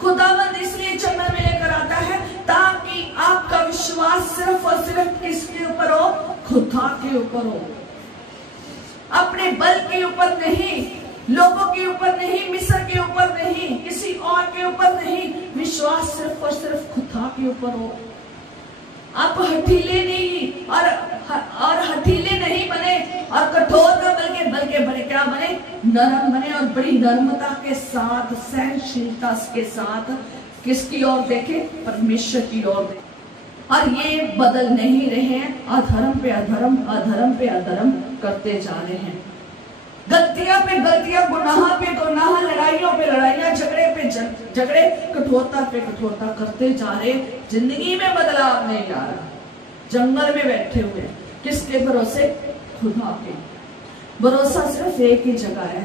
खुदावंद इसलिए जंगल में लेकर आता है ताकि आपका विश्वास सिर्फ और सिर्फ किसके ऊपर हो? खुदा के ऊपर हो। अपने बल के ऊपर नहीं, लोगों के ऊपर नहीं, मिस्र के ऊपर नहीं, किसी और के ऊपर नहीं। विश्वास सिर्फ और सिर्फ खुदा के ऊपर हो। आप हठीले नहीं और हठीले नहीं बने और कठोर न बल्कि बड़े क्या बने? नरम बने और बड़ी नर्मता के साथ, सहनशीलता के साथ किसकी ओर देखे? परमेश्वर की ओर देखे। और ये बदल नहीं रहे हैं, अधर्म पे अधर्म, अधर्म पे अधर्म करते जा रहे हैं। गलतियां पे गलतियां, गुनाह पे गुनाह, लड़ाइयों पे लड़ाइयां, झगड़े पे झगड़े, कठोरता पे कठोरता करते जा रहे। जिंदगी में बदलाव नहीं आ रहा। जंगल में बैठे हुए, किसके भरोसे? खुदा के। भरोसा सिर्फ एक ही जगह है।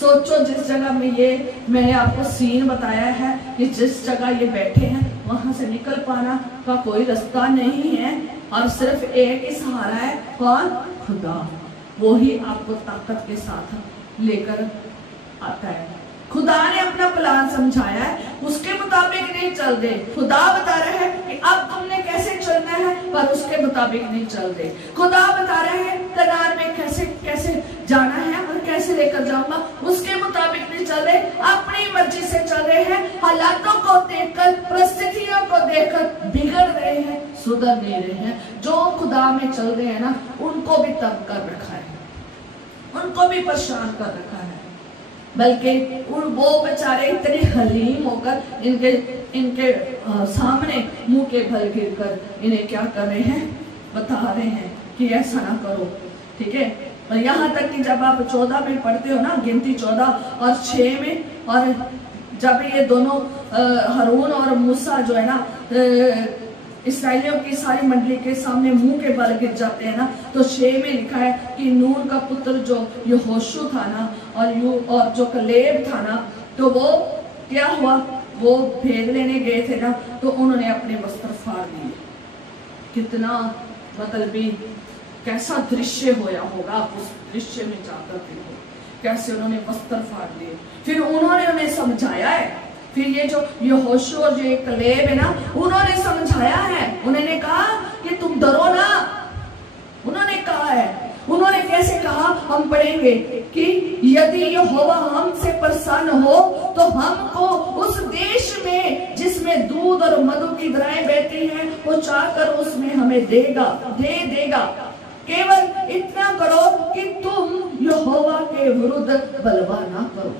सोचो, जिस जगह में ये मैंने आपको सीन बताया है कि जिस जगह ये बैठे हैं, वहां से निकल पाना का कोई रास्ता नहीं है, और सिर्फ एक ही सहारा है। कौन? खुदा। वो ही आपको ताकत के साथ लेकर आता है। खुदा ने अपना प्लान समझाया है, उसके मुताबिक नहीं चल रहे। खुदा बता रहा है कि अब तुमने कैसे चलना है, पर उसके मुताबिक नहीं चल रहे। खुदा बता रहे हैं कनान में कैसे कैसे जाना है और कैसे लेकर जाऊंगा, उसके मुताबिक नहीं चल रहे, अपनी मर्जी से चल रहे हैं। हालातों को देखकर, परिस्थितियों को देखकर बिगड़ रहे हैं, सुधर नहीं रहे हैं। जो खुदा में चल रहे हैं ना, उनको भी तंग कर रखा है, उनको भी परेशान कर रखा है। बल्कि वो बेचारे इतने हलीम होकर इनके सामने मुंह के बल गिर कर इन्हें क्या कर रहे हैं? बता रहे हैं कि ऐसा ना करो। ठीक है। और यहाँ तक कि जब आप 14 में पढ़ते हो ना, गिनती 14 और 6 में, और जब ये दोनों हारून और मूसा जो है ना इसराइलियों की सारी मंडली के सामने मुंह के बल गिर जाते हैं ना, तो 6 में लिखा है कि नून का पुत्र जो यहोशू था ना, और जो कलेब था ना, तो वो क्या हुआ? वो भेद लेने गए थे ना, तो उन्होंने अपने वस्त्र फाड़ दिए। कितना मतलब कैसा दृश्य होया होगा, आप उस दृश्य में जाकर देखो कैसे उन्होंने वस्त्र फाड़ दिए। फिर उन्होंने उन्हें समझाया है, फिर ये जो यहोशू और जो कलेब है ना, उन्होंने समझाया है। उन्होंने कहा कि तुम डरो ना। उन्होंने कहा है, उन्होंने कैसे कहा? हम पढ़ेंगे कि यदि यहोवा हमसे प्रसन्न हो तो हमको उस देश में जिसमें दूध और मधु की धाराएं बहती हैं, वो चाहकर उसमें हमें दे देगा। केवल इतना करो कि तुम यहोवा के विरुद्ध बलवा ना करो।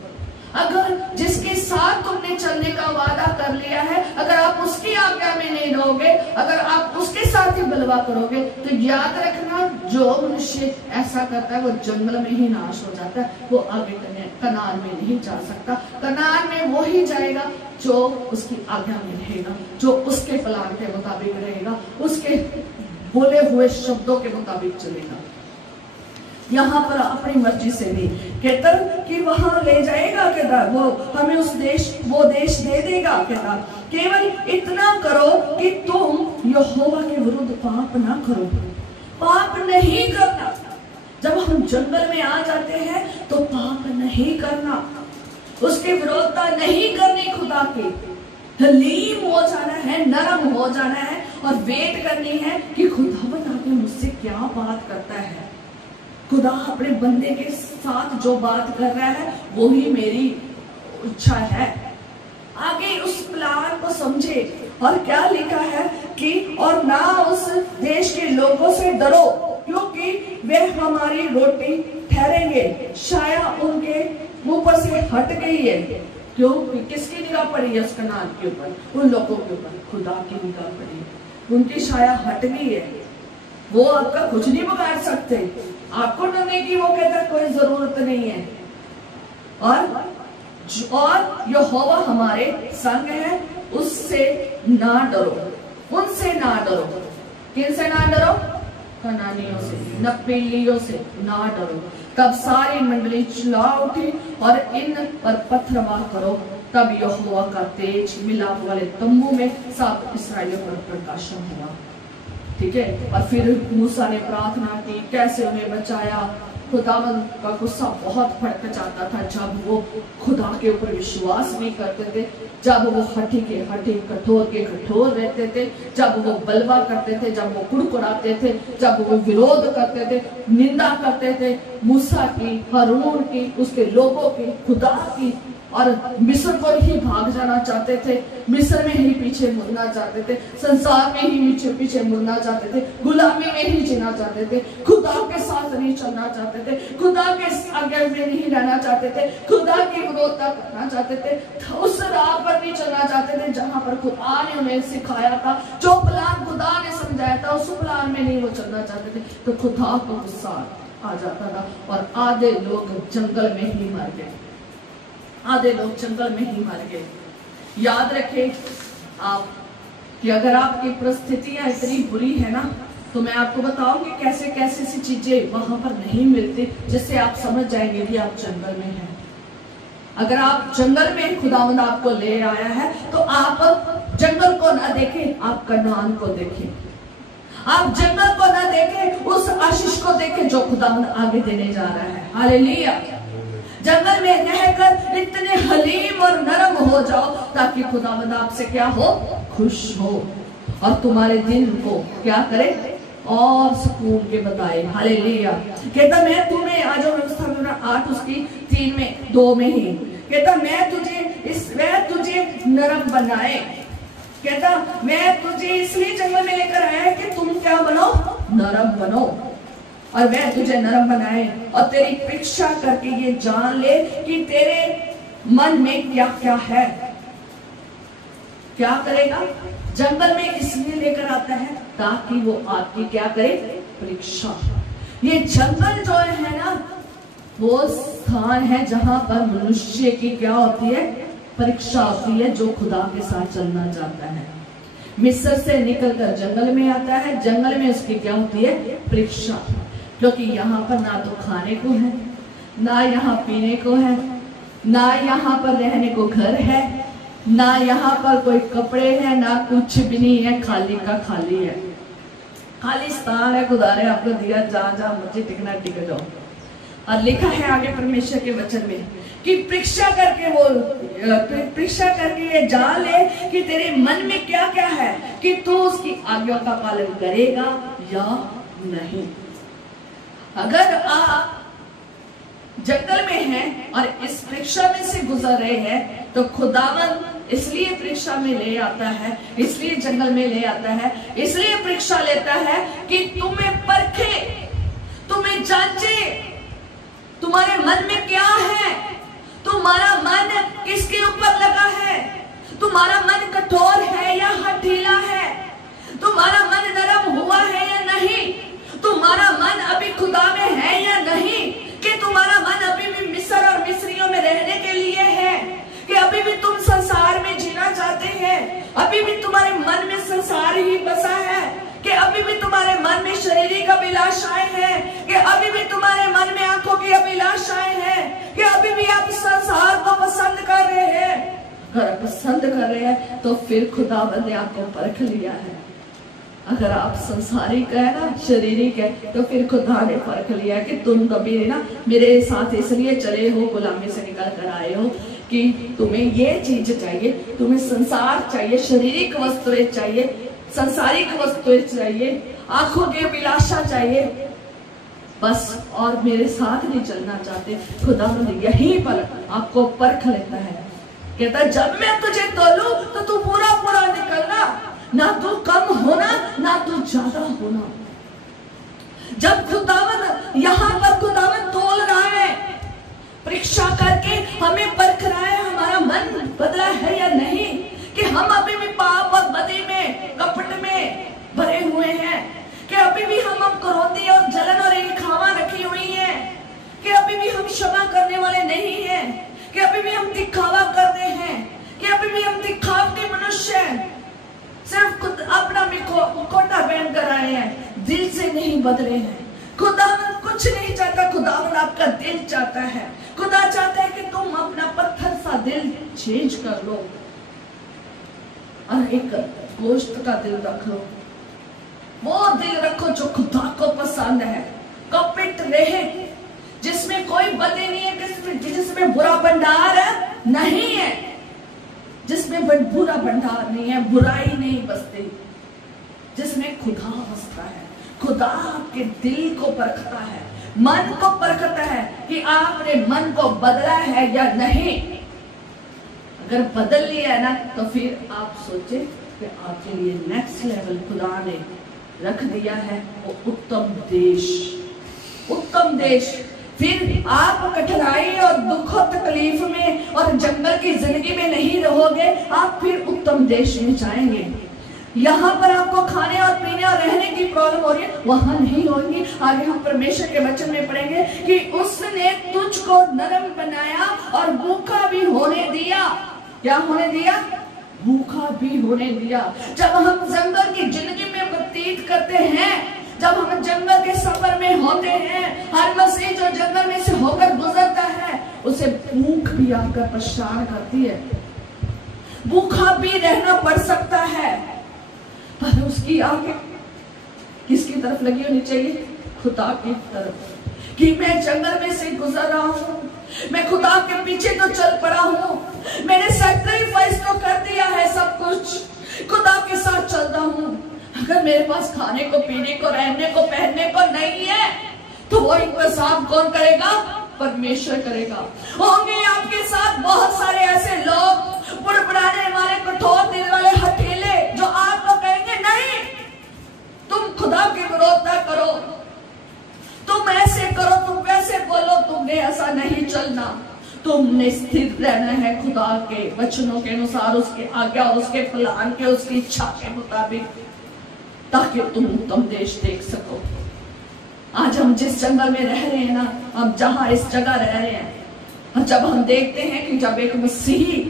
अगर जिसके साथ तुमने चलने का वादा कर लिया है, अगर आप उसकी आज्ञा में नहीं रहोगे, अगर आप उसके साथ ही बलवा करोगे, तो याद रखना, जो मनुष्य ऐसा करता है वो जंगल में ही नाश हो जाता है। वो आगे कनान में नहीं जा सकता। कनान में वो ही जाएगा जो उसकी आज्ञा में रहेगा, जो उसके प्लान के मुताबिक रहेगा, उसके बोले हुए शब्दों के मुताबिक चलेगा। यहाँ पर अपनी मर्जी से नहीं कहता कि वहां ले जाएगा, कहता वो हमें वो देश दे देगा। कहता केवल इतना करो कि तुम यहोवा के विरुद्ध पाप ना करो। पाप नहीं करना। जब हम जंगल में आ जाते हैं तो पाप नहीं करना, उसके विरोधता नहीं करनी, खुदा के हलीम हो जाना है, नरम हो जाना है, और वेट करनी है कि खुदा बता के मुझसे क्या बात करता है। खुदा अपने बंदे के साथ जो बात कर रहा है वही मेरी इच्छा है। आगे उस प्लान को समझे, और क्या लिखा है कि और ना उस देश के लोगों से डरो, क्योंकि वे हमारी रोटी ठहरेंगे। शाया उनके ऊपर से हट गई है। क्यों? किसकी निगाह पड़ी है उस कनान के ऊपर? उन लोगों के ऊपर खुदा की निगाह पड़ी है। उनकी छाया हट गई है। वो आपका कुछ नहीं बिगाड़ सकते। आपको डरने की वो कहता कोई जरूरत नहीं है। और यहोवा हमारे संग है, उससे ना डरो, उनसे ना डरो। किनसे ना डरो? कनानियों से, नपीलियों से ना डरो। तब सारी मंडली चिल्ला उठी और इन पर पत्थरवाह करो। तब यहोवा का तेज मिलाप वाले तंबू में सब इस्राएलियों पर प्रकाशन हुआ। ठीक है। और फिर मूसा ने प्रार्थना की, कैसे उन्हें बचाया। खुदावंद का गुस्सा बहुत भड़क जाता था जब वो खुदा के ऊपर विश्वास नहीं करते थे, जब वो हठी के हठी, कठोर के कठोर रहते थे, जब वो बलवा करते थे, जब वो कुड़कुड़ाते थे, जब वो विरोध करते थे, निंदा करते थे मूसा की, हारून की, उसके लोगों की, खुदा की, और मिस्र को ही भाग जाना चाहते थे, मिस्र में ही पीछे मुड़ना चाहते थे, संसार में ही पीछे मुड़ना चाहते थे, गुलामी में ही जीना चाहते थे, खुदा के साथ नहीं चलना चाहते थे, खुदा के आज्ञा में नहीं रहना चाहते थे, खुदा की विरोधता करना चाहते थे, उस राह पर नहीं चलना चाहते थे जहां पर खुदा ने उन्हें सिखाया था। जो प्लान खुदा उस प्लान में नहीं वो चलना चाहते थे, तो खुदा को गुस्सा आ जाता था और आधे लोग जंगल में ही मर गए, आधे लोग जंगल में ही मर गए। याद रखें आप कि अगर आपकी परिस्थितियां इतनी बुरी है ना, तो मैं आपको बताऊंगी कैसे कैसे सी चीजें वहां पर नहीं मिलती जिससे आप समझ जाएंगे कि आप जंगल में हैं। अगर आप जंगल में खुदावंद आपको ले आया है तो आप जंगल को ना देखें, आप कनान को देखें। आप जंगल को ना देखें, उस आशीष को देखें जो खुदावंद आगे देने जा रहा है। हालेलुया। जंगल में रहकर इतने हलीम और नरम हो जाओ ताकि खुदावंद आपसे क्या हो, खुश हो और तुम्हारे दिल को क्या करे और सुकून के बताए। हालेलुया। कहता मैं तुम्हें आज व्यवस्था 8 उसकी 3 में 2 में ही कहता मैं तुझे नरम बनाए। कहता मैं तुझे इसलिए जंगल में लेकर आया है कि तुम क्या बनो, नरम बनो। और मैं तुझे नरम बनाए और तेरी परीक्षा करके ये जान ले कि तेरे मन में क्या क्या है। क्या करेगा? जंगल में इसलिए लेकर आता है ताकि वो आपकी क्या करे, परीक्षा। ये जंगल जो है ना, वो स्थान है जहां पर मनुष्य की क्या होती है, परीक्षा होती है, जो खुदा के साथ चलना चाहता है। मिस्र से निकलकर जंगल में आता है, जंगल में उसकी क्या होती है, परीक्षा। क्योंकि यहाँ पर ना तो खाने को है, ना यहाँ पीने को है, ना यहाँ पर रहने को घर है, ना यहाँ पर कोई कपड़े हैं, ना कुछ भी नहीं है, खाली का खाली है। खाली स्थान है खुदा ने आपको दिया, जहां जहां मुझे टिकना टिक जाओ। और लिखा है आगे परमेश्वर के वचन में कि परीक्षा करके ये जान ले कि तेरे मन में क्या क्या है, कि तू उसकी आज्ञा का पालन करेगा या नहीं। अगर आप जंगल में हैं और इस परीक्षा में से गुजर रहे हैं तो खुदावन इसलिए परीक्षा में ले आता है, इसलिए जंगल में ले आता है, इसलिए परीक्षा लेता है कि तुम्हें परखे, तुम्हें जांचे, तुम्हारे मन में क्या है, तुम्हारा मन किसके ऊपर लगा है, तुम्हारा मन कठोर है या हठीला है, तुम्हारा मन नरम हुआ है या नहीं, तुम्हारा मन अभी खुदा में है या नहीं, कि तुम्हारा मन अभी भी मिस्र और मिस्रियों में रहने के लिए है, कि अभी भी तुम संसार में जीना चाहते हैं, अभी भी तुम्हारे मन में संसार ही बसा है, कि अभी भी तुम्हारे मन में शारीरिक अभिलाषाएं हैं, कि अभी भी तुम्हारे मन में आंखों की अभिलाषाएं हैं, कि अभी भी आप संसार को पसंद कर रहे हैं। अगर पसंद कर रहे हैं तो फिर खुदावंद ने आपको परख लिया है। अगर आप संसारिक है ना, शारीरिक है, तो फिर खुदा ने परख लिया कि तुम कभी ना मेरे साथ इसलिए चले हो, गुलामी से निकल कर आए हो कि तुम्हें ये चीज चाहिए, तुम्हें संसार चाहिए, शारीरिक वस्तुएं चाहिए, संसारिक वस्तुएं चाहिए, आंखों की अभिलाषा चाहिए बस, और मेरे साथ नहीं चलना चाहते। खुदा यहीं पर आपको परख लेता है। कहता है जब मैं तुझे तोलूं तो तू पूरा पूरा निकलना, ना तू कम होना ना तू ज्यादा होना। जब खुदावन यहाँ पर खुदावन तोल रहा है, परीक्षा करके हमें परख रहा है हमारा मन बदला है या नहीं, कि हम अभी भी पाप और बदी में, कपट में भरे हुए हैं, कि अभी भी हम क्रोधी और जलन और ईर्ष्या रखी हुई है, कि अभी भी हम क्षमा करने वाले नहीं हैं, कि अभी भी हम दिखावा करते हैं, कि अभी भी हम दिखावटी मनुष्य हैं, सिर्फ खुद अपना मुखौटा पहन कर आए हैं, दिल से नहीं बदले हैं। खुदावन कुछ नहीं चाहता, खुदावन आपका दिल चाहता है। खुदा चाहता है कि तुम अपना पत्थर सा दिल चेंज कर लो और एक गोश्त का दिल रख लो। वो दिल रखो जो खुदा को पसंद है, कपट रहे, जिसमें कोई बदे नहीं है, जिसमें बुरा भंडार नहीं है, जिसमें बुरा भंडार नहीं है, बुराई नहीं बसती, जिसमें खुदा बसता है। खुदा आपके दिल को परखता है, मन को परखता है कि आपने मन को बदला है या नहीं। अगर बदल लिया है ना तो फिर आप सोचे कि आपके लिए नेक्स्ट लेवल खुदा ने रख दिया है, वो उत्तम देश, उत्तम देश। फिर आप कठिनाई और दुख और तकलीफ में और जंगल की जिंदगी में नहीं रहोगे, आप फिर उत्तम देश में जाएंगे। यहाँ पर आपको खाने और पीने और रहने की प्रॉब्लम हो रही है, वहां नहीं होगी। आगे हम परमेश्वर के वचन में पढ़ेंगे कि उसने तुझको नरम बनाया और भूखा भी होने दिया। क्या होने दिया? भूखा भी होने दिया। जब हम जंगल की जिंदगी में व्यतीत करते हैं, जब हम जंगल के सफर में होते हैं, हर मसीह जो जंगल में से होकर गुजरता है उसे भूख भी आकर परेशान करती है। भूखा भी रहना पड़ सकता है, पर उसकी आंखें किसकी तरफ लगी होनी चाहिए? खुदा की तरफ। कि मैं जंगल में से गुजर रहा हूं, मैं खुदा के पीछे तो चल पड़ा हूं, मैंने सैक्रिफाइस तो कर दिया है, सब कुछ खुदा के साथ चलता हूं। अगर मेरे पास खाने को, पीने को, रहने को, पहनने को नहीं है तो वो इंतजाम कौन करेगा? परमेश्वर करेगा। होंगे आपके साथ बहुत सारे ऐसे लोग, बुड़बुड़ाने वाले, कठोर दिल वाले, हठीले, जो आपको कहेंगे नहीं तुम खुदा के विरोध ना करो, तुम ऐसे करो, तुम वैसे बोलो, तुमने ऐसा नहीं चलना, तुमने स्थिर रहना है खुदा के वचनों के अनुसार, उसके आज्ञा और उसके प्लान के, उसकी इच्छा के मुताबिक, ताकि तुम उत्तम देश देख सको। आज हम जिस जंगल में रह रहे हैं ना, हम जहां इस जगह रह रहे हैं, और जब हम देखते हैं कि जब एक मसीही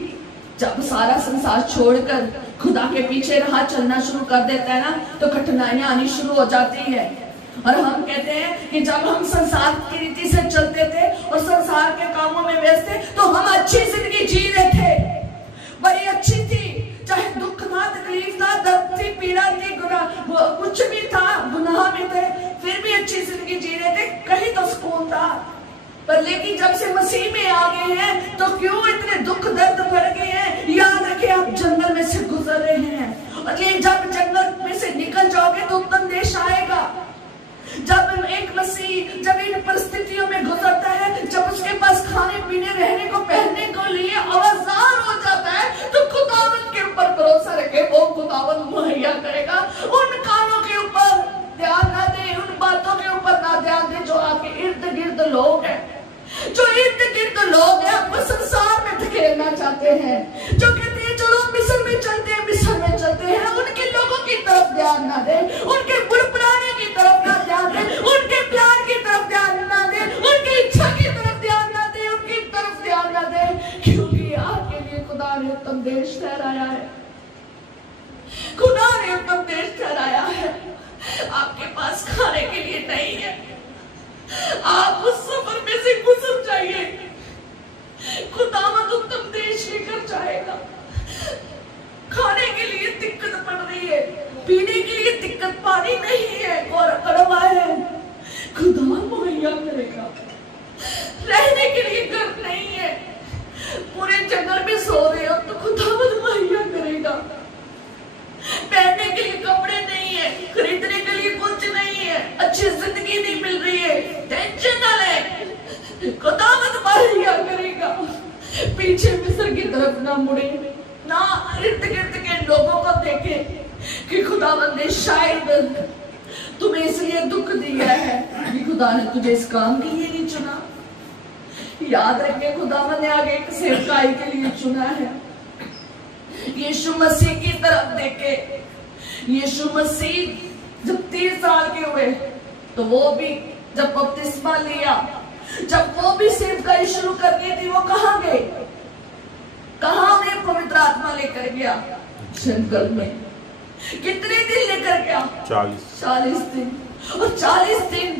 जब सारा संसार छोड़कर खुदा के पीछे राह चलना शुरू कर देता है ना, तो कठिनाइयां आनी शुरू हो जाती है। और हम कहते हैं कि जब हम संसार की रीति से चलते थे और संसार के कामों में व्यस्त थे तो हम अच्छी जिंदगी जी रहे थे, बड़ी अच्छी थी, चाहे दुख था, तकलीफ था, दर्द थी, पीड़ा थी, कुछ भी था, गुनाह में थे, फिर भी अच्छी जिंदगी जी रहे थे, कहीं तो सुकून था। पर लेकिन जब से मसीह में आ गए हैं तो क्यों इतने दुख दर्द बढ़ गए हैं? याद रखें, आप जंगल में से गुजर रहे हैं, और ये जब जंगल में से निकल जाओगे तो उत्तम देश आएगा। जब एक मसीह जब इन परिस्थितियों में गुजरता है, जब उसके पास खाने पीने, रहने को, पहनने को लिए अवजार हो जाता है, तो खुदावन के ऊपर भरोसा रखे, वो खुदावन मुहैया करेगा। उन कामों के ऊपर ध्यान ना दे, उन बातों के ऊपर ना ध्यान दे जो आपके इर्द गिर्द लोग हैं, जो इर्द गिर्द लोग हैं आपको संसार में धकेलना चाहते हैं, जो कहते हैं चलो मिस्र में चलते हैं, मिस्र में चलते हैं, उनके लोगों की तरफ ध्यान ना दे, उनके बुड़बुड़ाने की तरफ ना ध्यान दे, उनके प्यार की तरफ ध्यान ना दे, उनकी इच्छा की तरफ ध्यान ना दे, उनकी तरफ ध्यान ना दे, क्योंकि आपके लिए खुदा ने उत्तम देश ठहराया है। खुदा ने उत्तम देश ठहराया है। आपके पास खाने के लिए नहीं है, आप उस सफर में से गुजर जाइए, खुदावंद उत्तम देश लेकर जाएगा। खाने के लिए दिक्कत पड़ रही है, पीने के लिए दिक्कत, पानी नहीं है, और कड़वा है, खुदा मुहैया करेगा। रहने के लिए घर नहीं है, पूरे जंगल में सो रहे हो तो खुदावंद मुहैया करेगा। पहनने के लिए कपड़े नहीं है, खरीदने के लिए कुछ नहीं है, अच्छी जिंदगी नहीं मिल रही है, टेंशन ना ले, खुदावंद मुहैया करेगा। पीछे मिस्र की तरफ ना मुड़े, ना इर्द गिर्द के लोगों को देखे कि खुदावंद ने शायद तुम्हें इसलिए दुख दिया है कि खुदा ने तुझे इस काम के लिए नहीं चुना। याद रखे, खुदावंद ने आगे एक सेवकाई के लिए चुना है। यीशु मसीह की तरफ देखे। यीशु मसीह जब 30 साल के हुए तो वो भी जब बपतिस्मा लिया, जब वो भी सेवकाई शुरू कर दी थी, वो कहाँ गए? कहाँ उन्हें पवित्र आत्मा लेकर गया? जंगल में। कितने दिन लेकर गया? 40 दिन। और 40 दिन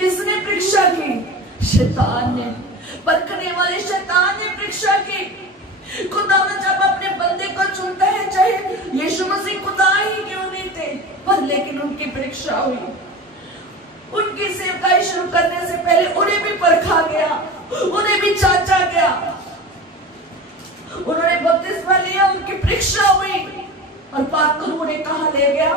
किसने परीक्षा की? शैतान ने, परखने वाले शैतान ने परीक्षा की। खुदावंद जब अपने बंदे को चुनता है, चाहे यीशु मसीह खुदा ही क्यों नहीं थे, पर लेकिन उनकी परीक्षा हुई। उनकी सेवकाई शुरू करने से पहले उन्हें भी परखा गया, उन्हें भी जांचा गया। उन्होंने बपतिस्मा लिया, उनकी परीक्षा हुई, और पाक करूं उन्हें कहाँ ले गया?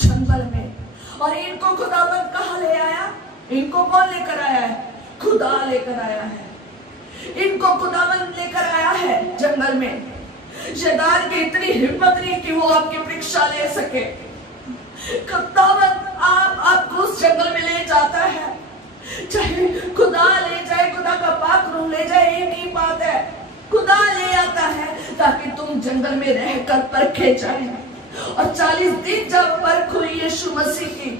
जंगल में। और इनको खुदावंद कहाँ ले आया? इनको कौन लेकर आया है? खुदा लेकर आया है। इनको खुदावंद लेकर आया है जंगल में। शैतान की इतनी हिम्मत नहीं कि वो आपकी परीक्षा ले सके। खुदावंद आपको उस जंगल में ले जाता है, चाहे खुदा ले जाए, खुदा का पाक रूह ले जाए, एक ही बात है, खुदा ले आता है ताकि तुम जंगल में रहकर परखे जाए, और 40 दिन जब परख हुई यीशु मसीह की,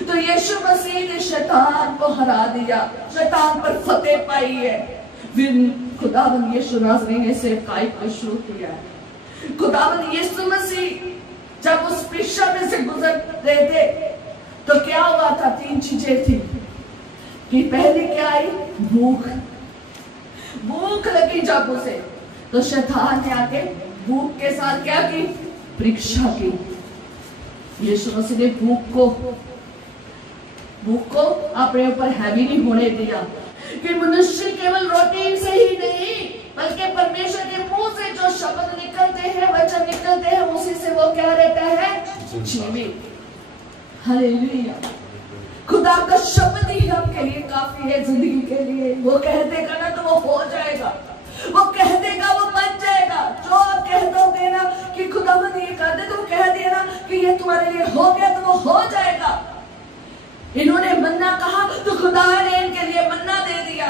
तो यीशु मसीह ने शैतान को हरा दिया, शैतान पर फतेह पाई है। फिर खुदावंद यीशु नाज़री ने सेवकाई को शुरू किया। खुदावंद यीशु मसीह जब उस परीक्षा में से गुजर रहे थे, तो क्या हुआ था? 3 चीजें थी कि पहले क्या आई? भूख लगी जब उसे, तो शैतान ने आके भूख के साथ क्या की? परीक्षा की। यीशु मसीह ने भूख को अपने ऊपर हैवी नहीं होने दिया कि मनुष्य केवल रोटी से ही नहीं, बल्कि परमेश्वर के मुंह से जो शब्द निकलते हैं, वचन निकलते हैं, उसी से वो क्या रहता है? जीवित। हालेलुया। खुदा का शब्द ही आपके लिए काफी है जिंदगी के लिए। वो कह देगा ना तो वो हो जाएगा, वो कह देगा वो बन जाएगा। जो आप कह दोगे ना कि खुदा ने ये कर दे, तो कह देना कि ये तुम्हारे लिए हो गया, तो वो हो जाएगा। इन्होंने मन्ना कहा तो खुदा ने इनके लिए मन्ना दे दिया।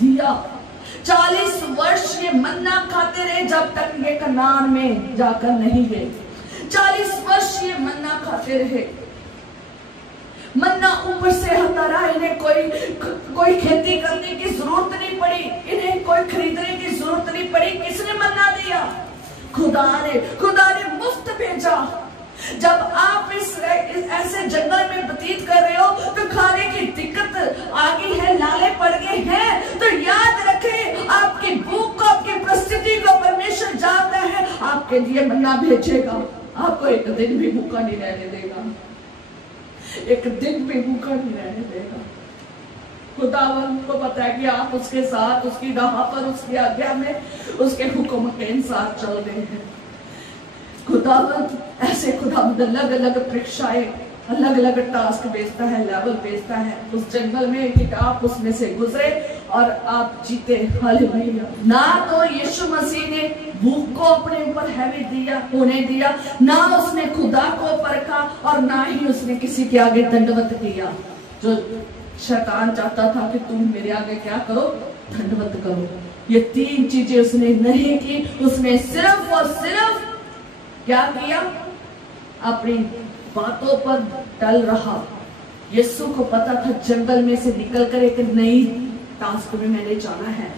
दिया 40 वर्ष ये मन्ना खाते रहे जब तक ये कनान में जाकर नहीं गए। 40 वर्ष ये मन्ना खाते रहे। मन्ना ऊपर से आता रहा। इन्हें कोई खेती करने की जरूरत नहीं पड़ी, इन्हें कोई खरीदने की जरूरत नहीं पड़ी। किसने मन्ना दिया? खुदा ने मुफ्त भेजा। जब आप इस ऐसे जंगल में व्यतीत कर रहे हो तो खाने की दिक्कत आ गई है, लाले पड़ गए हैं, तो याद रखें आपकी भूख को, आपकी परिस्थिति को परमेश्वर जानता है, आपके लिए मन्ना भेजेगा। आपको एक दिन भी भूखा नहीं रहने देगा, एक दिन भी भूखा नहीं रहने देगा। खुदावंद को पता है कि आप उसके साथ, उसकी राह पर, उसकी आज्ञा में, उसके हुक्म के अनुसार चल रहे हैं। खुदावंद ऐसे खुदावंद अलग अलग परीक्षाएं, अलग अलग टास्क भेजता है, लेवल भेजता है उस जंगल में कि आप उसमें से गुजरे और आप जीते। हालेलुया। ना तो यीशु मसीह ने भूख को अपने ऊपर हैवी होने दिया, ना उसने खुदा को परखा, और ना ही उसने किसी के आगे दंडवत किया। जो शैतान चाहता था कि तुम मेरे आगे क्या करो? दंडवत करो। ये 3 चीजें उसने नहीं की। उसने सिर्फ और सिर्फ क्या किया? अपनी बातों पर टल रहा। यीशु को पता था जंगल में से निकलकर एक नई टास्क में मैंने जाना है,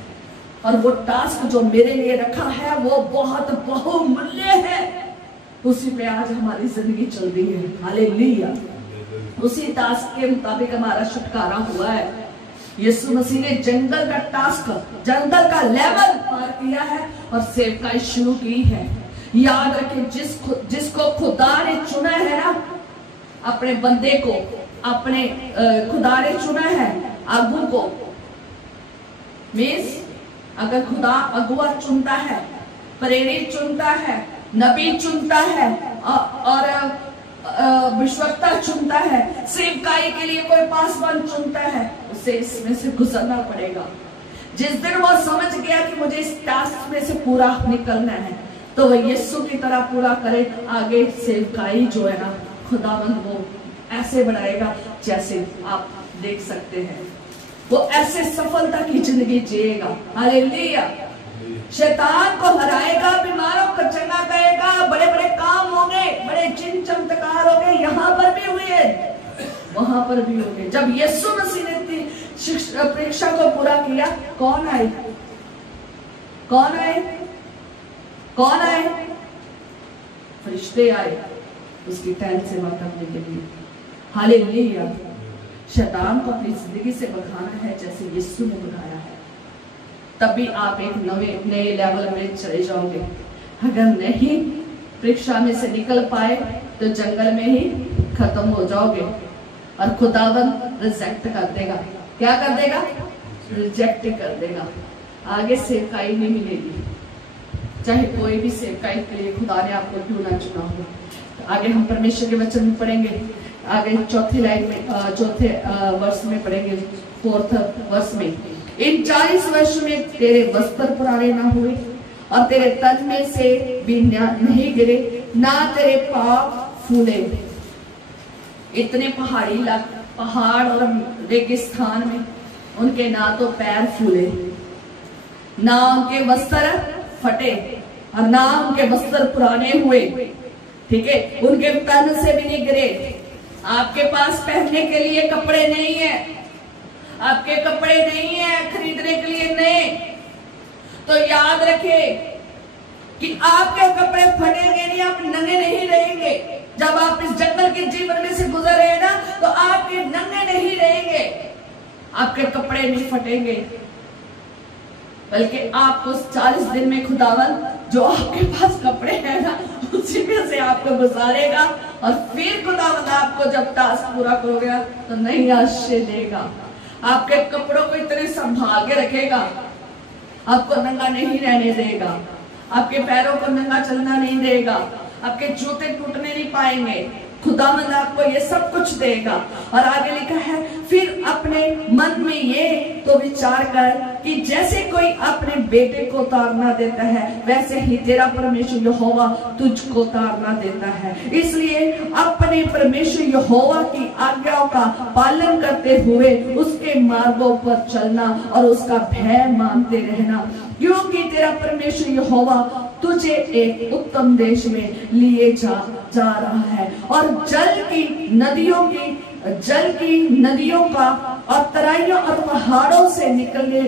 और वो टास्क जो मेरे लिए रखा है वो बहुत बहुमूल्य है। उसी पे आज हमारी जिंदगी चल रही है। हालेलुया। उसी टास्क के मुताबिक हमारा छुटकारा हुआ है। यीशु मसीह ने जंगल का टास्क, जंगल का लेवल पार किया है और सेवकाई शुरू की है। याद रखें, जिसको खुदा ने चुना है ना, अपने बंदे को, अपने खुदा ने चुना है अगुआ को। मीन्स अगर खुदा अगुआ चुनता है, प्रेरित चुनता है, नबी चुनता है और विश्वक्ता चुनता है, सेवकाई के लिए कोई पासवान चुनता है, उसे इसमें से गुजरना पड़ेगा। जिस दिन वो समझ गया कि मुझे इस टास्क में से पूरा निकलना है, तो वह यीशु की तरह पूरा करे। आगे सेवकाई जो है ना, खुदावंद वो ऐसे बढ़ाएगा जैसे आप देख सकते हैं। वो ऐसे सफलता की जिंदगी जिएगा। हालेलुया। शैतान को हराएगा, बीमारों को चंगा करेगा, बड़े बड़े काम होंगे, बड़े चिन्ह चमत्कार होंगे। यहाँ पर भी हुए, वहां पर भी होंगे। जब यीशु मसीह ने परीक्षा को पूरा किया, कौन आए? कौन आए? कौन आए? फरिश्ते आए उसकी टहल सेवा करने के लिए। हालेलुया। शैतान को अपनी जिंदगी से भगाना है जैसे यीशु ने भगाया है, तभी आप एक नए लेवल में चले जाओगे। अगर नहीं परीक्षा में से निकल पाए तो जंगल में ही खत्म हो जाओगे और खुदावंद रिजेक्ट कर देगा। क्या कर देगा? रिजेक्ट कर देगा। आगे सेवकाई नहीं मिलेगी, चाहे कोई भी सेवकाई के लिए खुदा ने आपको क्यों ना चुना हो। आगे हम परमेश्वर के वचन में पढ़ेंगे। आगे चौथी लाइन में, चौथे वर्ष में पढ़ेंगे, 4th वर्ष में। इन 40 वर्ष में तेरे वस्त्र पुराने ना हुए और तेरे तन में से भी नहीं गिरे, ना तेरे पाँव फूले। इतने पहाड़ और रेगिस्तान में उनके ना तो पैर फूले, ना उनके वस्त्र फटे। और ना उनके वस्त्र पुराने हुए, ठीक है, उनके तन से भी नहीं गिरे। आपके पास पहनने के लिए कपड़े नहीं है, आपके कपड़े नहीं है खरीदने के लिए नए, तो याद रखे कि आपके कपड़े फटेंगे नहीं, आप नंगे नहीं रहेंगे। जब आप इस जंगल के जीवन में से गुजर रहे हैं ना, तो आपके नंगे नहीं रहेंगे, आपके कपड़े नहीं फटेंगे, बल्कि आप उस 40 दिन में खुदावन जो आपके पास कपड़े हैं ना, उसी में से आपको गुजारेगा। और फिर खुदावन आपको जब टास्क पूरा करोगे तो नई आशीष देगा, आपके कपड़ों को इतने संभाल के रखेगा, आपको नंगा नहीं रहने देगा, आपके पैरों को नंगा चलना नहीं देगा, आपके जूते टूटने नहीं पाएंगे। खुदावंद आपको ये सब कुछ देगा। और आगे लिखा है, फिर अपने मन में ये तो विचार कर कि जैसे कोई अपने बेटे को ताड़ना देता है, वैसे ही तेरा परमेश्वर यहोवा तुझको ताड़ना देता है। इसलिए अपने परमेश्वर यहोवा की आज्ञाओं का पालन करते हुए उसके मार्गों पर चलना और उसका भय मानते रहना, क्योंकि तेरा परमेश्वर यहोवा तुझे एक उत्तम देश में लिए जा रहा है, और जल की नदियों का और तराइयों और पहाड़ों से निकले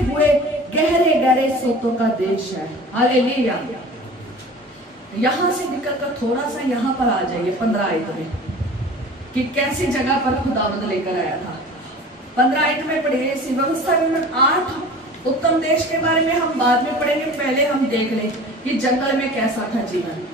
हुए गहरे गहरे सोतों का देश है। हालेलुया। यहां से निकलकर थोड़ा सा यहां पर आ जाइए 15 आयत में, कि कैसी जगह पर खुदावंद लेकर आया था। 15 आयत में पढ़िए। इसी व्यवस्था में 8 उत्तम देश के बारे में हम बाद में पढ़ेंगे, पहले हम देख लें कि जंगल में कैसा था जीवन।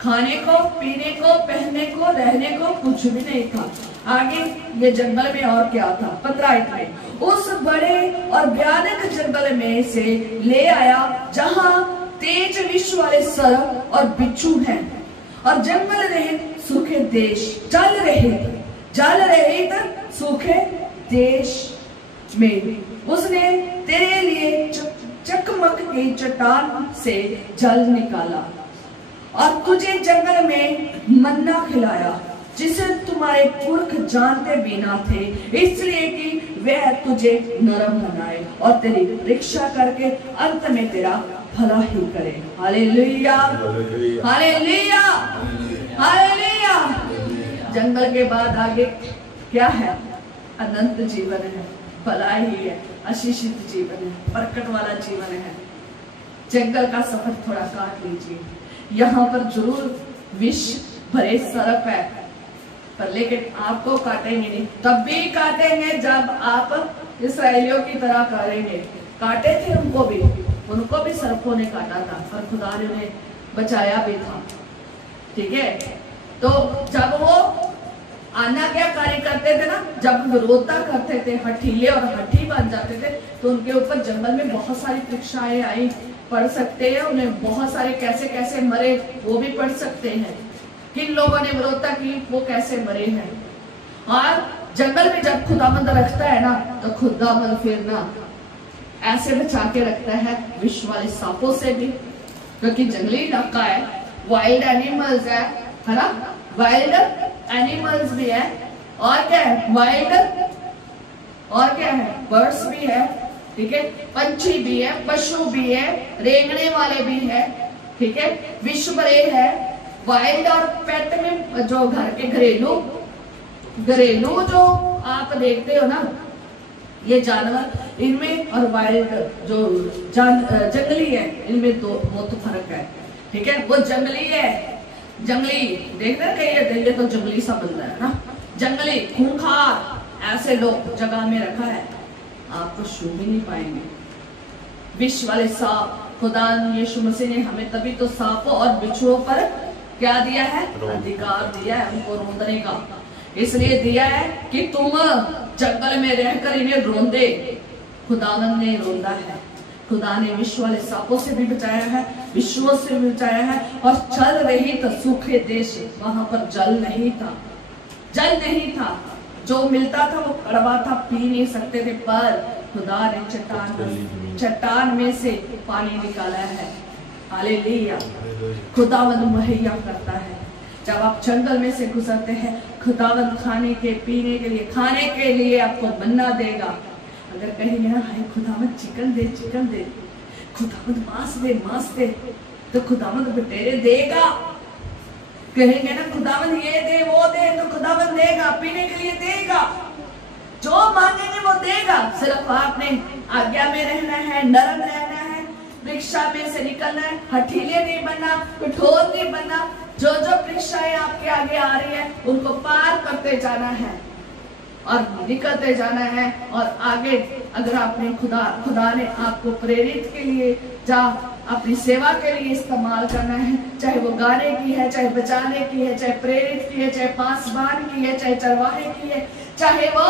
खाने को, पीने को, पहनने को, रहने को कुछ भी नहीं था। आगे ये जंगल में और क्या था 15 में, उस बड़े और भयानक जंगल में से ले आया जहां तेज विष वाले सर्प और बिच्छू हैं, और जंगल रहित सूखे देश, जल रहित सूखे देश में उसने तेरे लिए चकमक की चट्टान से जल निकाला, और तुझे जंगल में मन्ना खिलाया, जिसे तुम्हारे पुरख जानते भी ना थे, इसलिए कि वह तुझे नरम बनाए और तेरी परीक्षा करके अंत में तेरा भला ही करे। Hallelujah, hallelujah, hallelujah. जंगल के बाद आगे क्या है? अनंत जीवन है, भला ही है, आशीषित जीवन है, बरकत वाला जीवन है। जंगल का सफर थोड़ा काट लीजिए। यहाँ पर जरूर विष भरे सर्प है, पर लेकिन आपको काटेंगे नहीं। तब भी काटेंगे जब आप इस्राएलियों की तरह करेंगे। काटे थे उनको भी सर्पों ने काटा था, पर खुदा ने उन्हें बचाया भी था। ठीक है, तो जब वो आज्ञाकारी करते थे ना, जब विरोधता करते थे, हठीले और हठी बन जाते थे, तो उनके ऊपर जंगल में बहुत सारी परीक्षाएं आई। पढ़ सकते हैं उन्हें, बहुत सारे कैसे कैसे मरे वो भी पढ़ सकते हैं, किन लोगों ने विरोधता की वो कैसे मरे हैं। और जंगल में जब खुदाबंद रखता है ना, तो खुदाबंद फिर ना ऐसे बचा के रखता है विष वाले सांपों से भी, क्योंकि जंगली इलाका है, वाइल्ड एनिमल्स है ना, वाइल्ड एनिमल्स भी है, और क्या है वाइल्ड, और क्या है बर्ड्स भी है, ठीक है, पंछी भी है, पशु भी है, रेंगने वाले भी है, ठीक है, विश्व भरे है। वाइल्ड और पेट में जो घर के घरेलू जो आप देखते हो ना, ये जानवर, इनमें और वाइल्ड जो जंगली है, इनमें दो बहुत फर्क है। ठीक है, वो जंगली है, जंगली देखते कहीं तो जंगली सा बंदा है ना, जंगली खूंखार ऐसे लोग जगह में रखा है, आपको छू भी नहीं पाएंगे। विष वाले सांप, खुदा यीशु मसीह ने हमें तभी तो सांपों और बिच्छुओं पर क्या दिया है? अधिकार दिया है, उनको रोंदने का। इसलिए दिया है कि तुम जंगल में रहकर इन्हें रोंदे। खुदावन ने रोंदा है, खुदा ने विश्व वाले सांपों से भी बचाया है, विश्वों से भी बचाया है। और चल रही तो सूखे देश, वहां पर जल नहीं था, जल नहीं था, जो मिलता था वो कड़वा था, पी नहीं सकते थे, पर खुदा ने चट्टान में से पानी निकाला है। हालेलुया, खुदावंद मुहैया करता है। जब आप जंगल में से गुजरते हैं, खुदावंद खाने के पीने के लिए, खाने के लिए आपको मन्ना देगा। अगर कहीं ना हाय खुदावंद चिकन दे, खुदावंद मांस दे तो खुदावंद बटेरे देगा। कहेंगे ना खुदावंद ये दे वो दे, तो खुदावंद देगा, पीने के लिए देगा, जो मांगेंगे वो देगा। सिर्फ आपने आज्ञा में रहना है, नरम रहना है, परीक्षा में से निकलना है, हठीले नहीं बनना, कठोर नहीं बनना। जो जो परीक्षाएं आपके आगे आ रही है उनको पार करते जाना है और निकलते जाना है। और आगे अगर आपने खुदा ने आपको प्रेरित के लिए या अपनी सेवा के लिए इस्तेमाल करना है, चाहे वो गाने की है, चाहे बचाने की है, चाहे प्रेरित की है, चाहे पासबान की है, चाहे चरवाहे की है, चाहे वो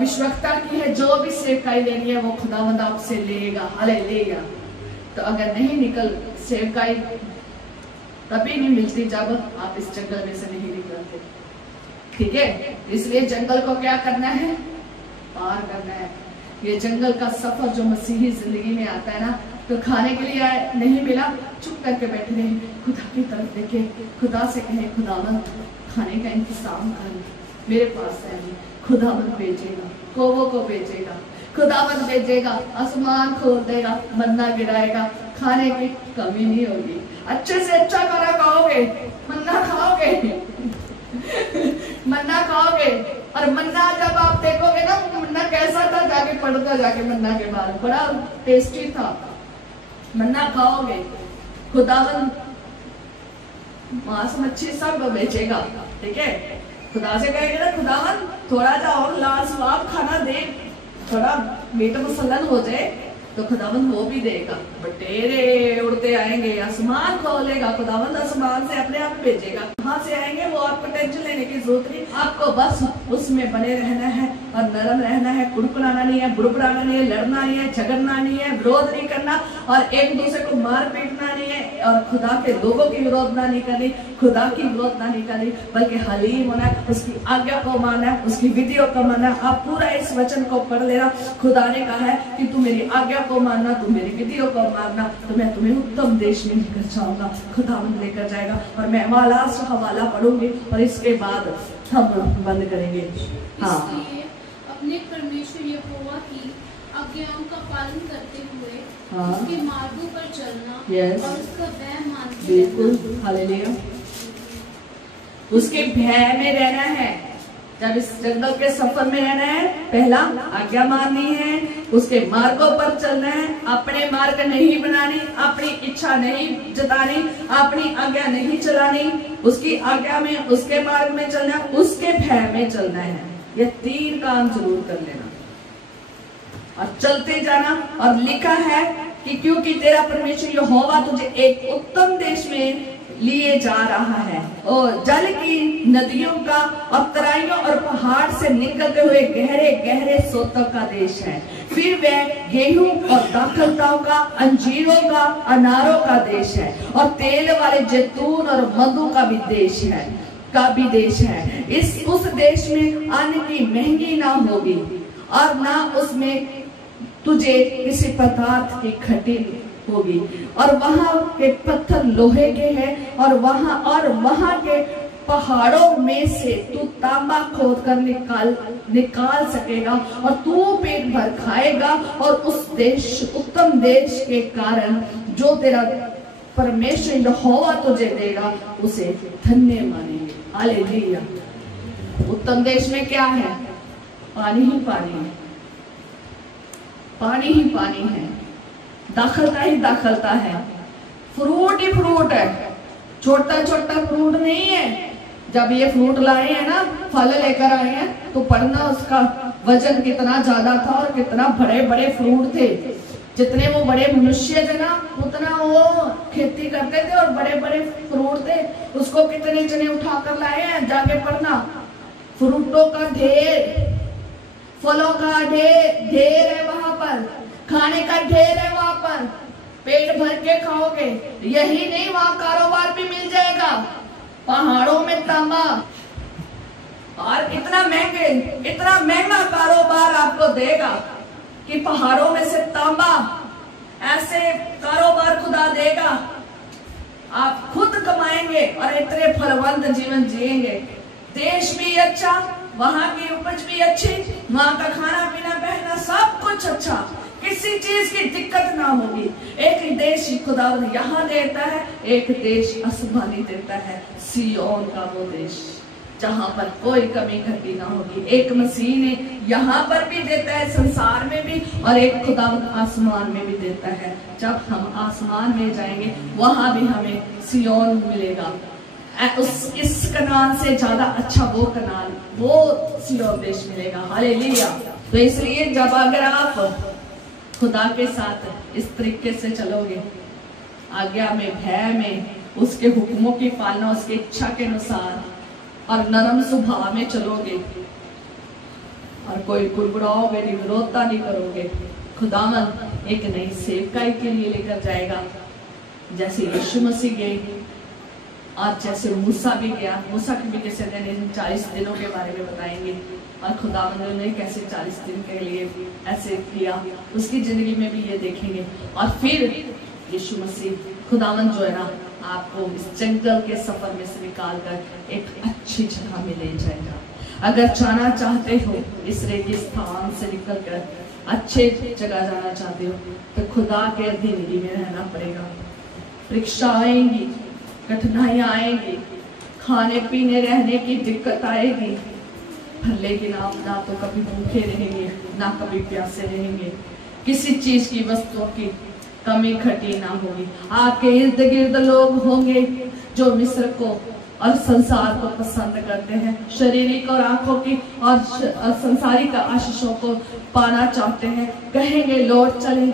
विश्वक्ता की है, जो भी सेवकाई लेनी है वो खुदावंद आपसे लेगा। हालेलुया। तो अगर नहीं निकल सेवकाई तभी नहीं मिलती जब आप इस जंगल में से नहीं निकलते। ठीक है, इसलिए जंगल को क्या करना है? पार करना है। ये जंगल का सफर जो मसीही जिंदगी में आता है ना, तो खाने के लिए नहीं मिला, चुप करके बैठे रहे, खुदा की तरफ देखे, खुदा से कहे खुदावंद खाने का इंतजाम कर, मेरे पास है नहीं। खुदावंद भेजेगा, कोवों को भेजेगा, खुदावंद भेजेगा, आसमान खोल देगा, मन्ना गिराएगा, खाने की कमी नहीं होगी। अच्छे से अच्छा खाना खाओगे, मन्ना खाओगे मन्ना खाओगे। और मन्ना जब आप देखोगे ना, मन्ना कैसा था, जाके पढ़ता जाके मन्ना के बारे में, बड़ा टेस्टी था। मन्ना खाओगे, खुदावंद मांस मच्छी सब बेचेगा। ठीक है, खुदा से कहेंगे ना खुदावंद थोड़ा सा और लाजवाब खाना दे, थोड़ा मीट मसलन हो जाए, तो खुदावंद वो भी देगा। बटेरे उड़ते आएंगे, आसमान खोलेगा, खुदावंद आसमान से अपने आप भेजेगा। कहाँ से आएंगे वो आपको टेंशन लेने की जरूरत नहीं, आपको बस उसमें बने रहना है और नरम रहना है, कुड़कुड़ाना नहीं है, बुड़बुड़ाना नहीं है, लड़ना नहीं है, झगड़ना नहीं है, विरोध नहीं करना और एक दूसरे को मार पीटना नहीं है और खुदा के लोगों की विरोधना नहीं करनी, खुदा की विरोधना नहीं करनी, बल्कि हलीम होना है, उसकी आज्ञा को मानना है, उसकी विधियों को मानना। आप पूरा इस वचन को पढ़ लेना। खुदा ने कहा है कि तू मेरी आज्ञा को मानना, तू मेरी विधियों को मानना, तो मैं तुम्हें उत्तम देश में लेकर जाऊंगा। खुदावंद लेकर जाएगा। और मैं लास्ट हवाला पढ़ूंगी और इसके बाद हम बंद करेंगे। हाँ, अपने परमेश्वर यहोवा की आज्ञाओं का पालन करते हुए हाँ, उसके मार्गों पर चलना यस, और उसका भय मानते बिल्कुल। हालेलुया। उसके भय में रहना है। जब इस जंगल के सफर में रहना है, पहला आज्ञा माननी है, उसके मार्गों पर चलना है, अपने मार्ग नहीं बनानी, अपनी इच्छा नहीं जतानी, अपनी आज्ञा नहीं चलानी, उसकी आज्ञा में, उसके मार्ग में चलना, उसके भय में चलना है। ये 3 काम जरूर कर लेना और चलते जाना। और लिखा है कि क्योंकि तेरा परमेश्वर यहोवा तुझे एक उत्तम देश में लिए जा रहा है और जल की नदियों का और तराइयों और पहाड़ से निकलते हुए गहरे गहरे सोतों का देश है। फिर वह गेहूं और दाखलताओं का, अंजीरों का, अनारों का देश है और तेल वाले जैतून और मधु का भी देश है। उस देश में अन्न की महंगी ना होगी और ना उसमें तुझे किसी पदार्थ की घटी होगी। और वहां के पत्थर लोहे के हैं और वहां के पहाड़ों में से तू तांबा खोद कर निकाल सकेगा और तू पेट भर खाएगा। और उस उत्तम देश के कारण जो तेरा परमेश्वर यहोवा तुझे देगा उसे धन्य मानेंगे। हालेलुया। उत्तम देश में क्या है? पानी ही पानी है, पानी ही पानी है, दाखलता ही दाखलता है, फ्रूट ही फ्रूट है, छोटा छोटा फ्रूट नहीं है। जब ये फ्रूट लाए हैं ना, फल लेकर आए हैं, तो पढ़ना उसका वजन कितना ज्यादा था और कितना बड़े बड़े फ्रूट थे। जितने वो बड़े मनुष्य थे ना, उतना वो खेती करते थे और बड़े बड़े फ्रूट थे। उसको कितने जने उठा कर लाए हैं, जाके पढ़ना। फ्रूटों का ढेर, फलों का ढेर है वहां पर, खाने का ढेर है वहां पर, पेट भर के खाओगे। यही नहीं, वहां कारोबार भी मिल जाएगा, पहाड़ों में तांबा, और इतना महंगा कारोबार आपको देगा कि पहाड़ों में से तांबा, ऐसे कारोबार खुदा देगा। आप खुद कमाएंगे और इतने फलवंत जीवन जिएंगे। देश भी अच्छा, वहां की उपज भी अच्छी, वहां का खाना पीना पहनना सब कुछ अच्छा, किसी चीज की दिक्कत ना होगी। एक देश खुदावन यहाँ देता है, एक देश आसमानी देता है, सिय्योन का वो देश जहां पर कोई कमी घटी ना होगी। एक मसीह ने यहाँ पर भी देता है, संसार में भी, और एक खुदावन आसमान में भी देता है। जब हम आसमान में जाएंगे वहां भी हमें सिय्योन मिलेगा। इस कनान से ज्यादा अच्छा वो कनान, वो सिय्योन देश मिलेगा। हालेलुया। तो इसलिए जब अगर आप खुदा के साथ इस तरीके से चलोगे, आज्ञा में, भय में, उसके हुक्मों की पालना, उसकी इच्छा के अनुसार, और नरम स्वभाव में चलोगे, और कोई कुड़कुड़ाओगे नहीं, विरोधता नहीं करोगे, खुदावन एक नई सेवकाई के लिए लेकर जाएगा। जैसे यीशु मसीह गए और जैसे मूसा भी गया, मूसा के भी कैसे 40 दिनों के बारे में बताएंगे, और खुदावन ने कैसे 40 दिन के लिए ऐसे किया, उसकी जिंदगी में भी ये देखेंगे। और फिर यीशु मसीह खुदावन जो है ना, आपको इस जंगल के सफर में से निकाल कर एक अच्छी जगह में ले जाएगा। अगर जाना चाहते हो इस रेगिस्तान से निकलकर अच्छे जगह जाना चाहते हो, तो खुदा के अधीन में रहना पड़ेगा। परीक्षा आएंगी, कठिनाइयां आएंगी, खाने पीने रहने की दिक्कत आएगी, लेकिन आप ना तो कभी भूखे रहेंगे, ना कभी प्यासे रहेंगे। किसी चीज की, वस्तुओं की कमी घटी ना होगी। आपके इर्द गिर्द लोग होंगे जो मिस्र को और संसार को पसंद करते हैं, शारीरिक और आंखों की और संसारिक आशीषों को पाना चाहते हैं। कहेंगे लौट चले,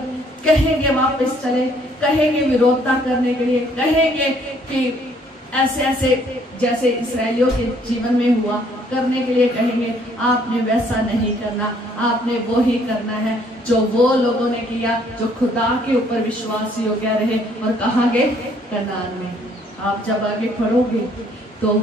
कहेंगे वापस चले, कहेंगे विरोधता करने के लिए, कहेंगे कि ऐसे ऐसे जैसे इस्राएलियों के जीवन में हुआ करने के लिए कहेंगे। आपने वैसा नहीं करना, आपने वो ही करना है जो वो लोगों ने किया जो खुदा के ऊपर विश्वास योग्य रहे। और कहाँ गए? कनान में। आप जब आगे पढ़ोगे तो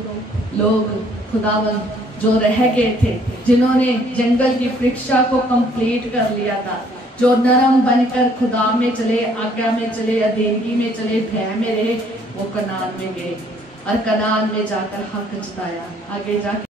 लोग खुदावन जो रह गए थे, जिन्होंने जंगल की परीक्षा को कंप्लीट कर लिया था, जो नरम बनकर खुदा में चले, आज्ञा में चले, अधीनगी में चले, भय में रहे, वो कनान में गए और कनान में जाकर हक जताया। आगे जाकर